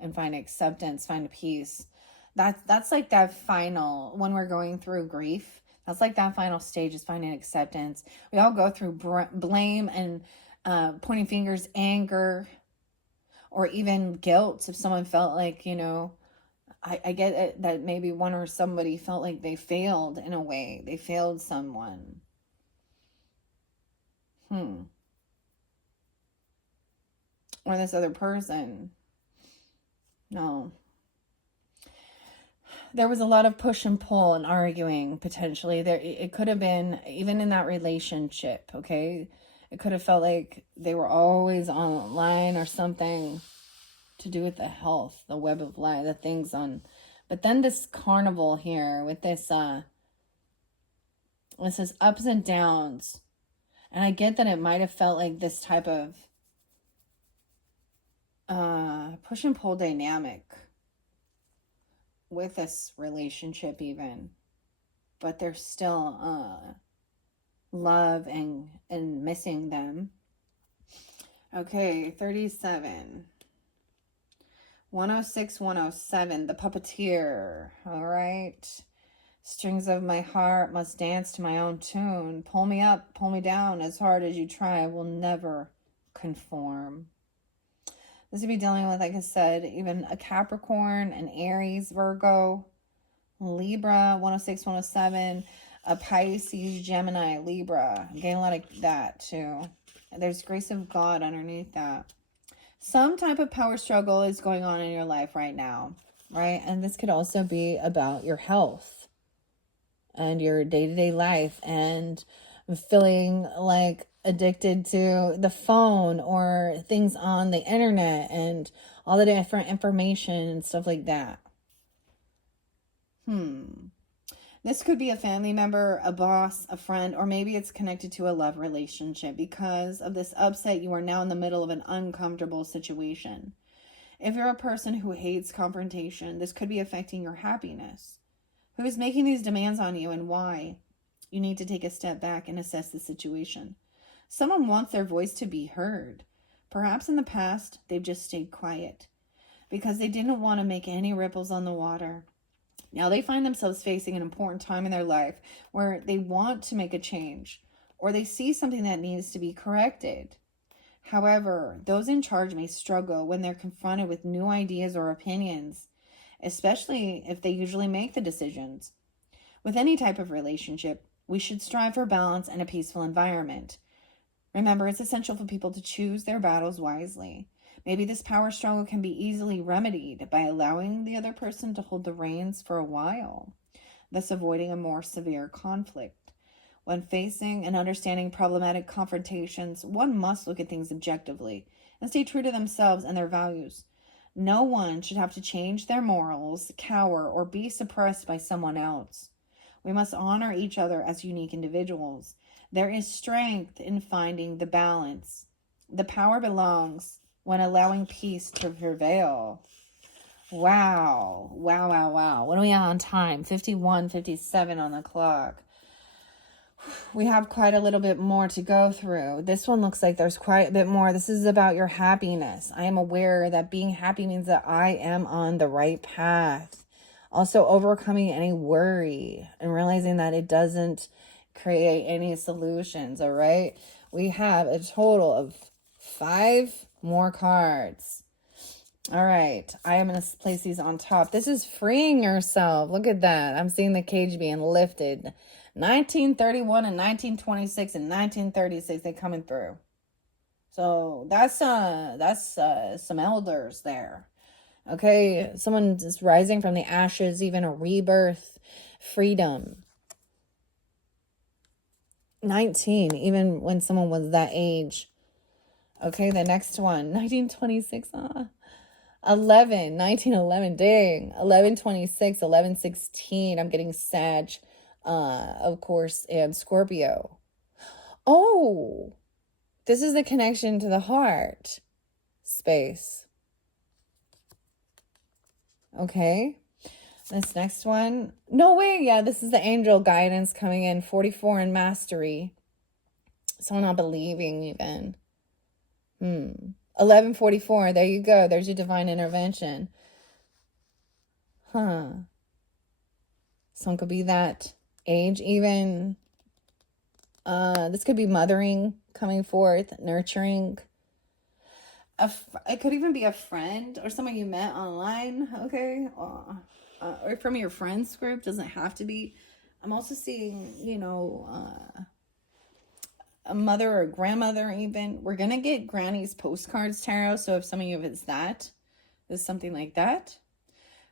and find acceptance, find peace. That's like that final, when we're going through grief, that's like that final stage, is finding acceptance. We all go through blame and pointing fingers, anger, or even guilt. If someone felt like, I get it, that maybe one or somebody felt like they failed in a way. They failed someone. Or this other person. No. There was a lot of push and pull and arguing, potentially. It could have been, even in that relationship, okay? It could have felt like they were always online or something to do with the health, the web of life, the things on. But then this carnival here with this says ups and downs. And I get that it might have felt like this type of push and pull dynamic with this relationship even, but there's still love and missing them. Okay, 37, 106, 107, the puppeteer. All right. Strings of my heart must dance to my own tune. Pull me up, pull me down, as hard as you try, I will never conform. This would be dealing with, like I said, even a Capricorn, an Aries, Virgo, Libra, 106, 107, a Pisces, Gemini, Libra. I'm getting a lot of that too. There's grace of God underneath that. Some type of power struggle is going on in your life right now, right? And this could also be about your health and your day-to-day life and feeling like addicted to the phone or things on the internet and all the different information and stuff like that. This could be a family member, a boss, a friend, or maybe it's connected to a love relationship. Because of this upset, you are now in the middle of an uncomfortable situation. If you're a person who hates confrontation, this could be affecting your happiness. Who is making these demands on you and why? You need to take a step back and assess the situation. Someone wants their voice to be heard. Perhaps in the past, they've just stayed quiet because they didn't want to make any ripples on the water. Now they find themselves facing an important time in their life where they want to make a change or they see something that needs to be corrected. However, those in charge may struggle when they're confronted with new ideas or opinions, especially if they usually make the decisions. With any type of relationship, we should strive for balance and a peaceful environment. Remember, it's essential for people to choose their battles wisely. Maybe this power struggle can be easily remedied by allowing the other person to hold the reins for a while, thus avoiding a more severe conflict. When facing and understanding problematic confrontations, one must look at things objectively and stay true to themselves and their values. No one should have to change their morals, cower, or be suppressed by someone else. We must honor each other as unique individuals. There is strength in finding the balance. The power belongs when allowing peace to prevail. Wow. Wow, wow, wow. What are we on time? 51:57 on the clock. We have quite a little bit more to go through. This one looks like there's quite a bit more. This is about your happiness. I am aware that being happy means that I am on the right path. Also, overcoming any worry and realizing that it doesn't create any solutions, all right? We have a total of 5 more cards. All right, I am going to place these on top. This is freeing yourself. Look at that. I'm seeing the cage being lifted. 1931 and 1926 and 1936, they coming through. So that's some elders there. Okay, someone is rising from the ashes, even a rebirth, freedom. 19, even when someone was that age. Okay, the next one, 1926. 11, 1911, dang. 1126, 1116. I'm getting Sag, of course, and Scorpio. Oh, this is the connection to the heart space. Okay, this next one. No way. Yeah, this is the angel guidance coming in. 44 in mastery. Someone not believing even. 1144. There you go. There's your divine intervention. Someone could be that age even. This could be mothering coming forth, nurturing. It could even be a friend or someone you met online, okay? Or from your friends group. Doesn't have to be. I'm also seeing, a mother or a grandmother even. We're going to get Granny's postcards tarot. So if some of you is that, is something like that.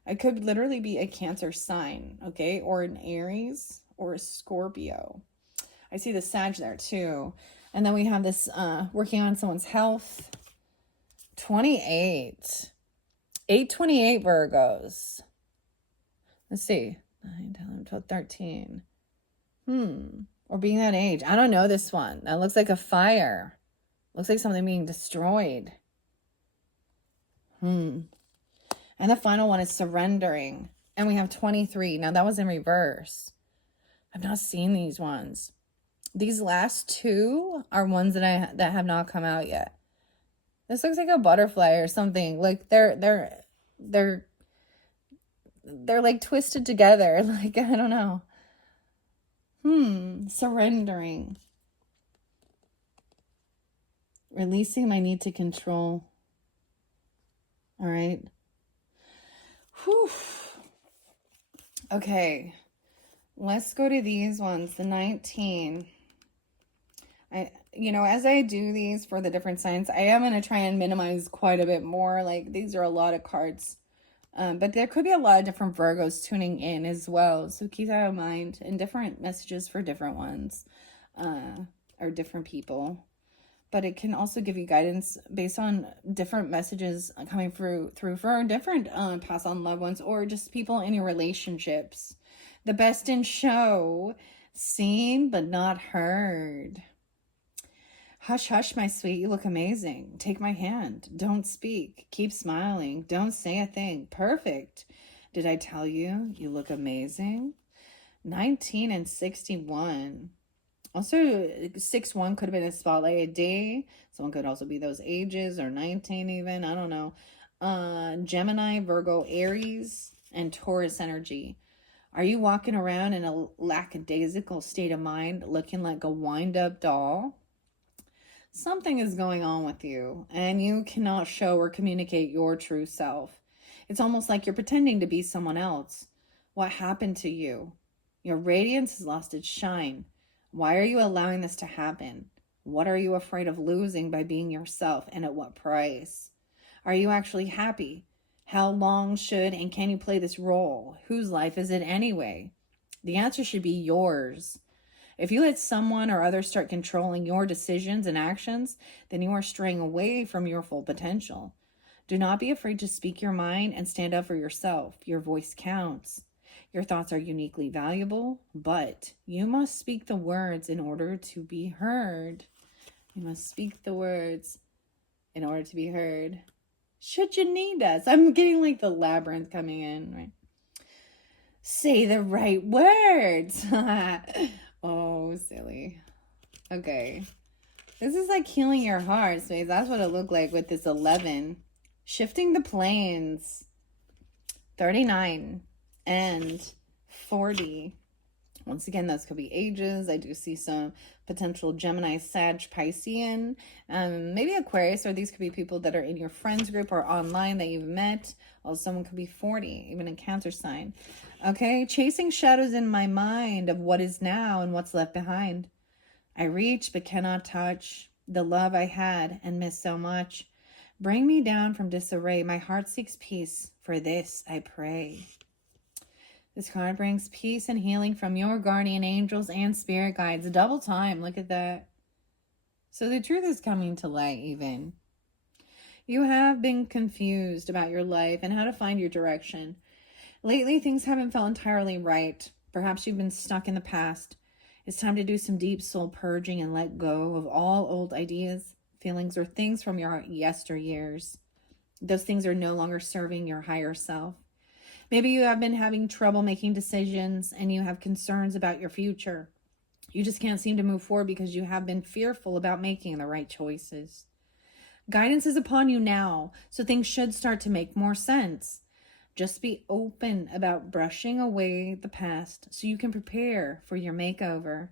It could literally be a Cancer sign, okay? Or an Aries or a Scorpio. I see the Sag there too. And then we have this working on someone's health. 28. 828 Virgos. Let's see. 9, 10, 11, 12, 13. Or being that age. I don't know this one. That looks like a fire. Looks like something being destroyed. And the final one is surrendering. And we have 23. Now that was in reverse. I've not seen these ones. These last 2 are ones that have not come out yet. This looks like a butterfly or something. Like they're like twisted together. Like, I don't know. Surrendering. Releasing my need to control. All right. Whew. Okay. Let's go to these ones. The 19. As I do these for the different signs, I am going to try and minimize quite a bit more. Like, these are a lot of cards. But there could be a lot of different Virgos tuning in as well. So keep that in mind. And different messages for different ones. Or different people. But it can also give you guidance based on different messages coming through for different pass on loved ones or just people in your relationships. The best in show, seen but not heard. Hush, hush, my sweet, you look amazing. Take my hand. Don't speak. Keep smiling. Don't say a thing. Perfect. Did I tell you? You look amazing. 19 and 61. Also, 6-1 could have been a spotlight a day. Someone could also be those ages, or 19 even. I don't know. Gemini, Virgo, Aries, and Taurus energy. Are you walking around in a lackadaisical state of mind, looking like a wind-up doll? Something is going on with you, and you cannot show or communicate your true self. It's almost like you're pretending to be someone else. What happened to you? Your radiance has lost its shine. Why are you allowing this to happen? What are you afraid of losing by being yourself, and at what price? Are you actually happy? How long should and can you play this role? Whose life is it anyway? The answer should be yours. If you let someone or others start controlling your decisions and actions, then you are straying away from your full potential. Do not be afraid to speak your mind and stand up for yourself. Your voice counts. Your thoughts are uniquely valuable, but you must speak the words in order to be heard. You must speak the words in order to be heard. Should you need us? I'm getting like the labyrinth coming in, right? Say the right words. Oh, silly. Okay. This is like healing your heart, so that's what it looked like with this 11. Shifting the planes. 39 and 40. Once again, those could be ages. I do see some potential Gemini, Sag, Piscean, maybe Aquarius, or these could be people that are in your friends group or online that you've met. Also, someone could be 40, even a Cancer sign. Okay, chasing shadows in my mind of what is now and what's left behind. I reach but cannot touch the love I had and missed so much. Bring me down from disarray. My heart seeks peace. For this I pray. This card brings peace and healing from your guardian angels and spirit guides. Double time. Look at that. So the truth is coming to light even. You have been confused about your life and how to find your direction. Lately, things haven't felt entirely right. Perhaps you've been stuck in the past. It's time to do some deep soul purging and let go of all old ideas, feelings, or things from your yesteryears. Those things are no longer serving your higher self. Maybe you have been having trouble making decisions and you have concerns about your future. You just can't seem to move forward because you have been fearful about making the right choices. Guidance is upon you now, so things should start to make more sense. Just be open about brushing away the past so you can prepare for your makeover.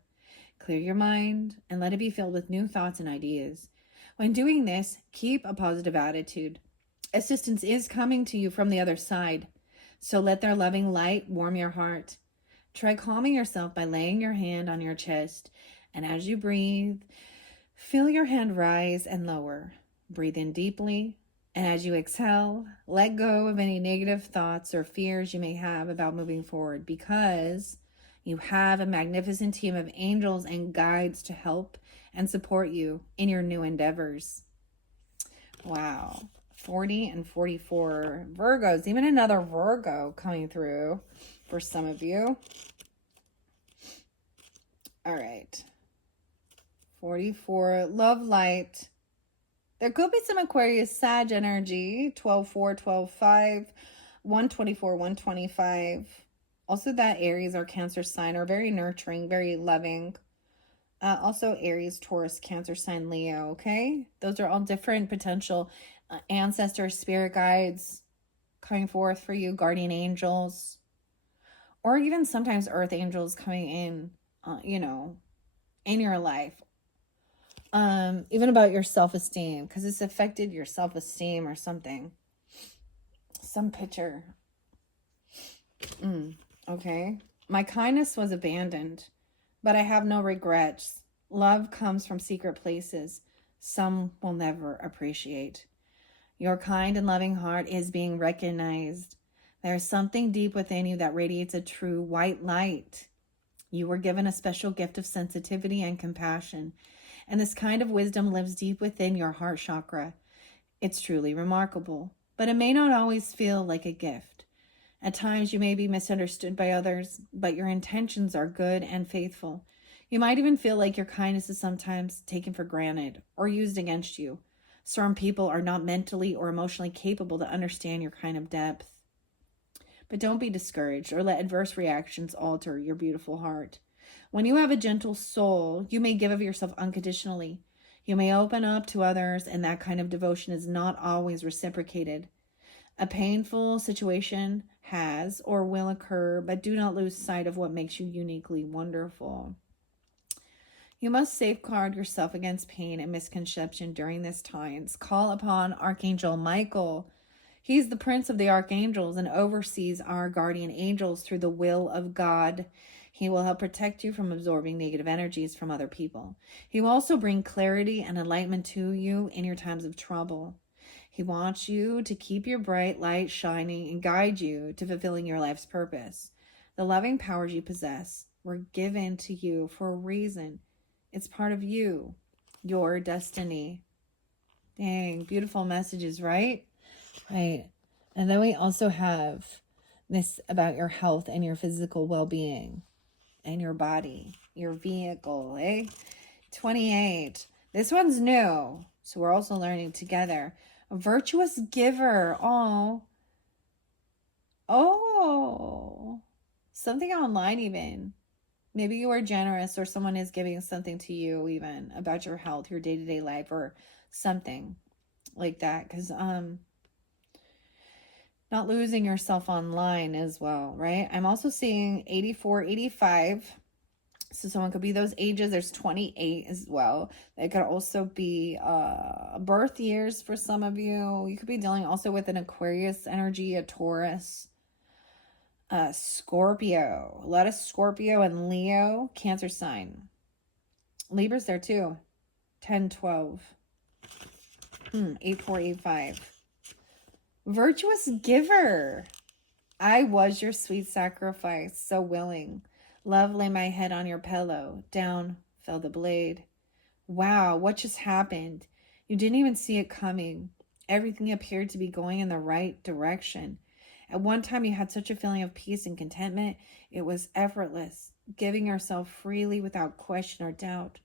Clear your mind and let it be filled with new thoughts and ideas. When doing this, keep a positive attitude. Assistance is coming to you from the other side, so let their loving light warm your heart. Try calming yourself by laying your hand on your chest, and as you breathe, feel your hand rise and lower. Breathe in deeply. And as you exhale, let go of any negative thoughts or fears you may have about moving forward, because you have a magnificent team of angels and guides to help and support you in your new endeavors. Wow. 40 and 44 Virgos, even another Virgo coming through for some of you. All right. 44, love light. There could be some Aquarius Sag energy, 12-4, 12-5, 124, 125. Also that Aries or Cancer sign are very nurturing, very loving. Also Aries, Taurus, Cancer sign, Leo, okay? Those are all different potential ancestors, spirit guides coming forth for you, guardian angels, or even sometimes earth angels coming in, in your life. Even about your self-esteem, because it's affected your self-esteem or something. Some picture. Okay. My kindness was abandoned, but I have no regrets. Love comes from secret places some will never appreciate. Your kind and loving heart is being recognized. There is something deep within you that radiates a true white light. You were given a special gift of sensitivity and compassion, and this kind of wisdom lives deep within your heart chakra. It's truly remarkable, but it may not always feel like a gift. At times, you may be misunderstood by others, but your intentions are good and faithful. You might even feel like your kindness is sometimes taken for granted or used against you. Certain people are not mentally or emotionally capable to understand your kind of depth. But don't be discouraged or let adverse reactions alter your beautiful heart. When you have a gentle soul, you may give of yourself unconditionally. You may open up to others, and that kind of devotion is not always reciprocated. A painful situation has or will occur, but do not lose sight of what makes you uniquely wonderful. You must safeguard yourself against pain and misconception during this times. Call upon Archangel Michael. He's the prince of the archangels and oversees our guardian angels through the will of God. He will help protect you from absorbing negative energies from other people. He will also bring clarity and enlightenment to you in your times of trouble. He wants you to keep your bright light shining and guide you to fulfilling your life's purpose. The loving powers you possess were given to you for a reason. It's part of you, your destiny. Dang, beautiful messages, right? Right. And then we also have this about your health and your physical well-being and your body, your vehicle, 28. This one's new, so we're also learning together. A virtuous giver. Oh, something online even. Maybe you are generous or someone is giving something to you even about your health, your day-to-day life or something like that. Because not losing yourself online as well, right? I'm also seeing 84, 85. So someone could be those ages. There's 28 as well. It could also be birth years for some of you. You could be dealing also with an Aquarius energy, a Taurus, Scorpio. A lot of Scorpio and Leo, Cancer sign. Libra's there too. 10, 12. 8, 4, 8, 5. Virtuous giver. I was your sweet sacrifice, so willing. Love lay my head on your pillow. Down fell the blade. Wow, what just happened? You didn't even see it coming. Everything appeared to be going in the right direction. At one time, you had such a feeling of peace and contentment. It was effortless, giving yourself freely without question or doubt.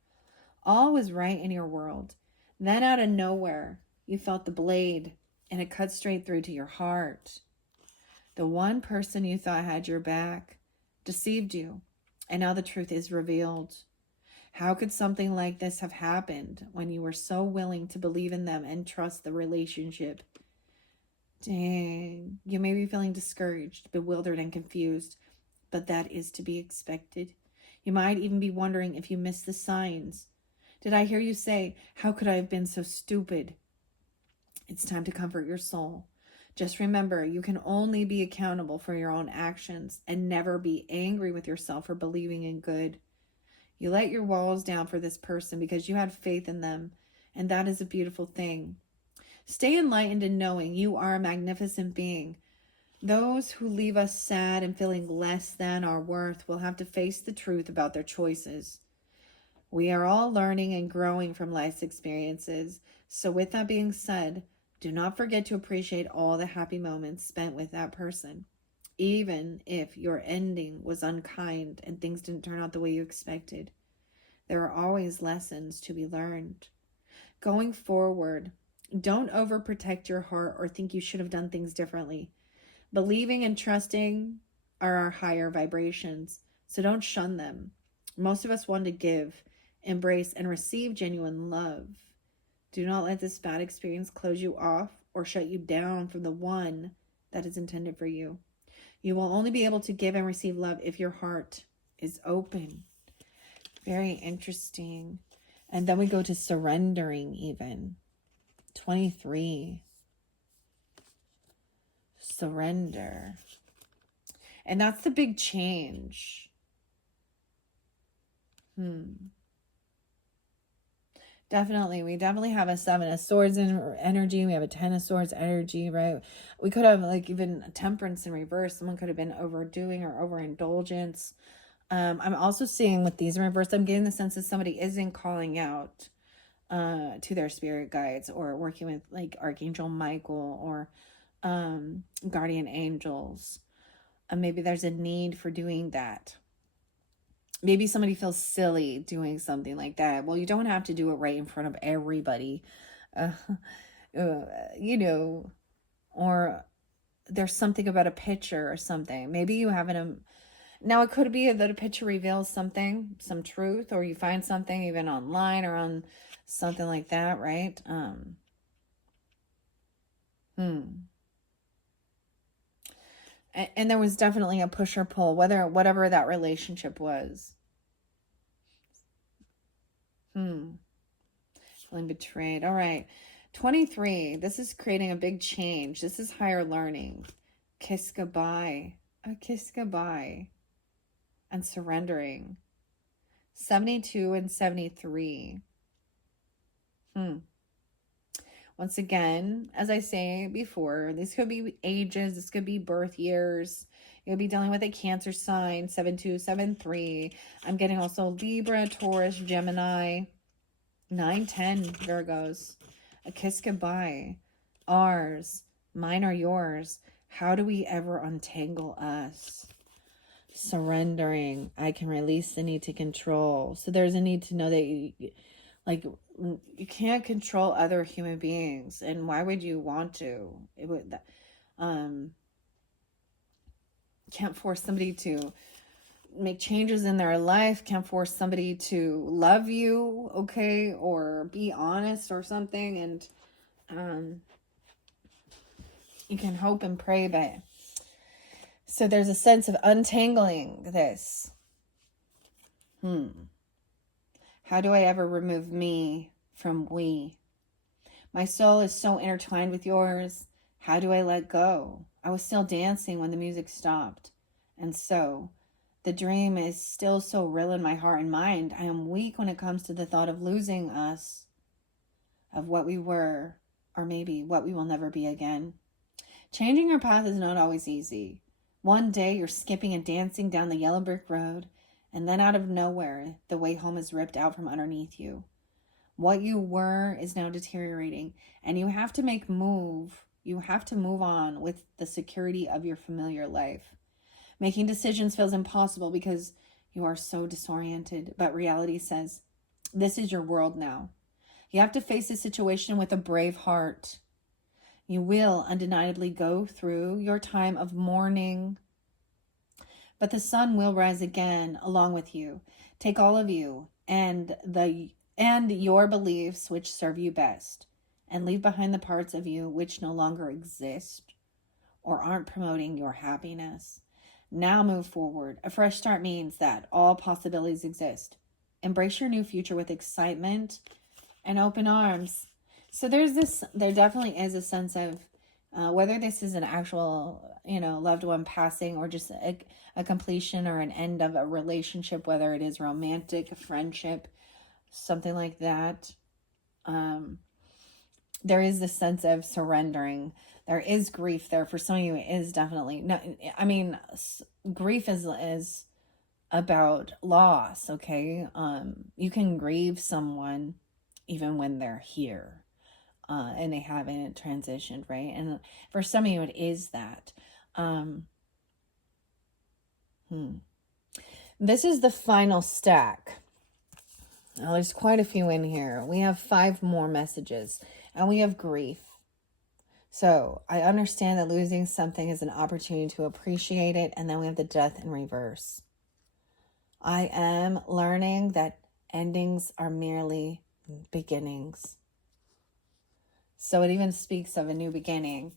All was right in your world. Then out of nowhere, you felt the blade, and it cut straight through to your heart. The one person you thought had your back deceived you, and now the truth is revealed. How could something like this have happened when you were so willing to believe in them and trust the relationship? Dang, you may be feeling discouraged, bewildered, and confused, but that is to be expected. You might even be wondering if you missed the signs. Did I hear you say, how could I have been so stupid? It's time to comfort your soul. Just remember, you can only be accountable for your own actions and never be angry with yourself for believing in good. You let your walls down for this person because you had faith in them, and that is a beautiful thing. Stay enlightened in knowing you are a magnificent being. Those who leave us sad and feeling less than our worth will have to face the truth about their choices. We are all learning and growing from life's experiences. So with that being said, do not forget to appreciate all the happy moments spent with that person. Even if your ending was unkind and things didn't turn out the way you expected, there are always lessons to be learned. Going forward, don't overprotect your heart or think you should have done things differently. Believing and trusting are our higher vibrations, so don't shun them. Most of us want to give, embrace, and receive genuine love. Do not let this bad experience close you off or shut you down from the one that is intended for you. You will only be able to give and receive love if your heart is open. Very interesting. And then we go to surrendering even. 23. Surrender. And that's the big change. Definitely. We definitely have a 7 of Swords in energy. We have a 10 of Swords energy, right? We could have like even Temperance in reverse. Someone could have been overdoing or overindulgence. I'm also seeing with these in reverse, I'm getting the sense that somebody isn't calling out to their spirit guides or working with like Archangel Michael or guardian angels. Maybe there's a need for doing that. Maybe somebody feels silly doing something like that. Well, you don't have to do it right in front of everybody, you know, or there's something about a picture or something. Maybe you haven't. Now, it could be that a picture reveals something, some truth, or you find something even online or on something like that, right? And there was definitely a push or pull, whatever that relationship was. Feeling betrayed. All right. 23. This is creating a big change. This is higher learning. Kiss goodbye. A kiss goodbye. And surrendering. 72 and 73. Once again, as I say before, this could be ages. This could be birth years. You'll be dealing with a Cancer sign. 7273. I'm getting also Libra, Taurus, Gemini. 910 Virgos. A kiss goodbye. Ours. Mine or yours. How do we ever untangle us? Surrendering. I can release the need to control. So there's a need to know that you can't control other human beings, and why would you want to? It would can't force somebody to make changes in their life, can't force somebody to love you, okay, or be honest or something. And you can hope and pray, but so there's a sense of untangling this. How do I ever remove me from we? My soul is so intertwined with yours. How do I let go? I was still dancing when the music stopped. And so, the dream is still so real in my heart and mind. I am weak when it comes to the thought of losing us, of what we were, or maybe what we will never be again. Changing your path is not always easy. One day you're skipping and dancing down the yellow brick road, and then out of nowhere, the way home is ripped out from underneath you. What you were is now deteriorating, and you have to You have to move on with the security of your familiar life. Making decisions feels impossible because you are so disoriented, but reality says, this is your world now. You have to face the situation with a brave heart. You will undeniably go through your time of mourning, but the sun will rise again along with you. Take all of you and your beliefs which serve you best, and leave behind the parts of you which no longer exist or aren't promoting your happiness. Now move forward. A fresh start means that all possibilities exist. Embrace your new future with excitement and open arms. So there definitely is a sense of whether this is an actual, loved one passing or just a completion or an end of a relationship, whether it is romantic, a friendship, something like that. There is this sense of surrendering. There is grief there. For some of you, it is definitely, no, I mean, grief is about loss, okay? You can grieve someone even when they're here. And they haven't transitioned, right? And for some of you, it is that. This is the final stack. Now, there's quite a few in here. We have 5 more messages, and we have grief. So I understand that losing something is an opportunity to appreciate it, and then we have the death in reverse. I am learning that endings are merely beginnings. So it even speaks of a new beginning.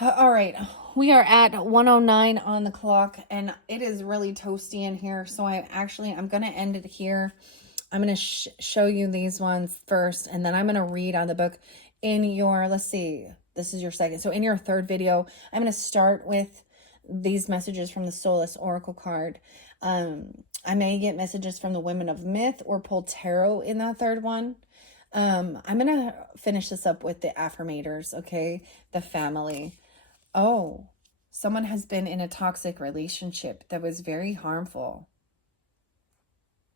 All right, we are at 1:09 on the clock, and it is really toasty in here. So I'm going to end it here. I'm going to show you these ones first, and then I'm going to read on the book in your, let's see, this is your second. So in your third video, I'm going to start with these messages from the Solace Oracle card. I may get messages from the Women of Myth or pull tarot in that third one. I'm going to finish this up with the affirmators, okay? The family. Oh, someone has been in a toxic relationship that was very harmful.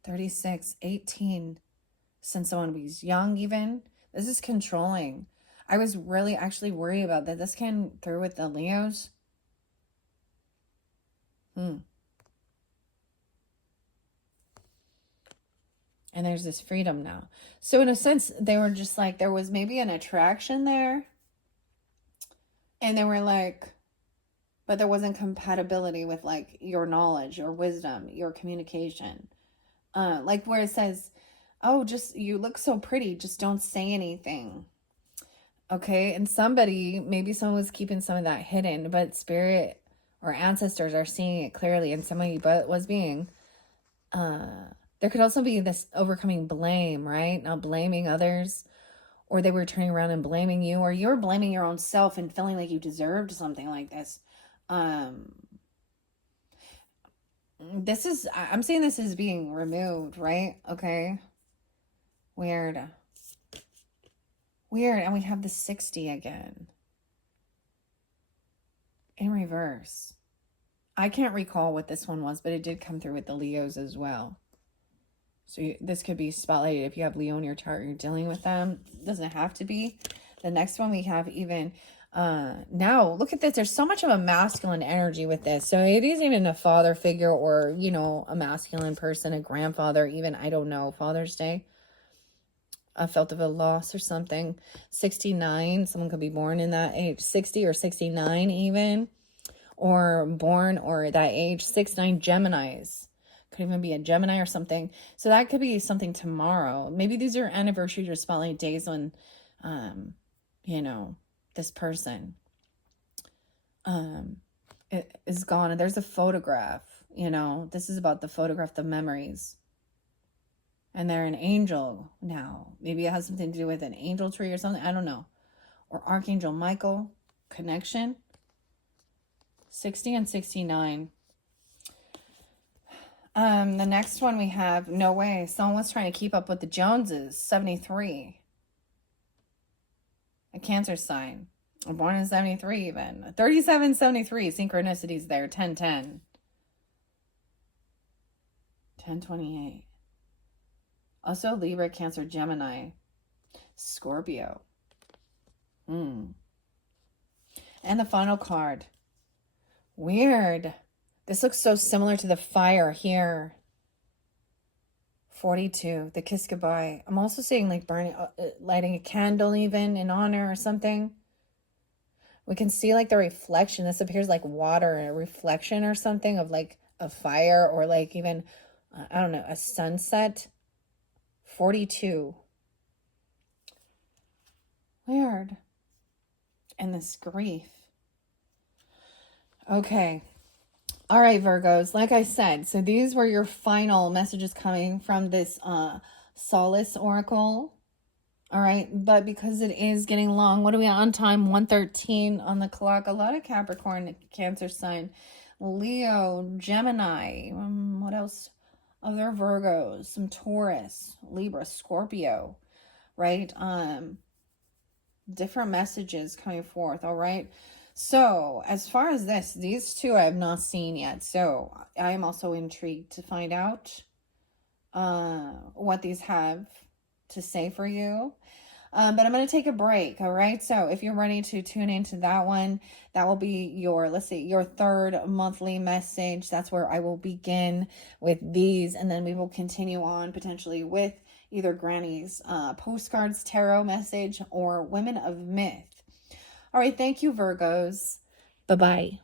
36, 18, since someone was young even. This is controlling. I was really actually worried about that. This came through with the Leos. And there's this freedom now. So in a sense, they were just like, there was maybe an attraction there. And they were like, but there wasn't compatibility with like your knowledge, your wisdom, your communication. Like where it says, oh, just, you look so pretty, just don't say anything. Okay. And maybe someone was keeping some of that hidden, but spirit or ancestors are seeing it clearly, and somebody was being, there could also be this overcoming blame, right? Not blaming others, or they were turning around and blaming you, or you're blaming your own self and feeling like you deserved something like this. I'm saying this is being removed, right? Okay. Weird. And we have the 60 again. In reverse. I can't recall what this one was, but it did come through with the Leos as well. So this could be spotlighted if you have Leo in your chart, you're dealing with them. It doesn't have to be. The next one we have even... now look at this. There's so much of a masculine energy with this. So it is even a father figure, or, you know, a masculine person, a grandfather, even, I don't know, Father's Day. I felt of a loss or something. 69, someone could be born in that age, 60 or 69 even, or born or that age, 69 Geminis. Could even be a Gemini or something. So that could be something tomorrow. Maybe these are anniversaries or spotlight days when, you know, this person is gone, and there's a photograph, you know, this is about the photograph, the memories, and they're an angel now. Maybe it has something to do with an angel tree or something, I don't know, or Archangel Michael connection. 60 and 69. The next one we have, no way, someone was trying to keep up with the Joneses. 73, a Cancer sign. I'm born in 73 even. 37, 73. Synchronicities there. 10, 10. 10, 28. Also Libra, Cancer, Gemini. Scorpio. And the final card. Weird. This looks so similar to the fire here. 42. The kiss goodbye. I'm also seeing like burning, lighting a candle even in honor or something. We can see like the reflection. This appears like water, a reflection or something of like a fire, or like even, I don't know, a sunset. 42. Weird. And this grief. Okay. All right, Virgos. Like I said, so these were your final messages coming from this Solace Oracle. All right, but because it is getting long, what are we on time? 1:13 on the clock. A lot of Capricorn, Cancer sign, Leo, Gemini. What else? Other Virgos, some Taurus, Libra, Scorpio, right? Different messages coming forth. All right. So as far as these two I have not seen yet. So I am also intrigued to find out what these have to say for you. But I'm going to take a break. All right. So if you're ready to tune into that one, that will be your, let's see, your third monthly message. That's where I will begin with these. And then we will continue on potentially with either Granny's postcards, tarot message, or Women of Myth. All right. Thank you, Virgos. Bye-bye.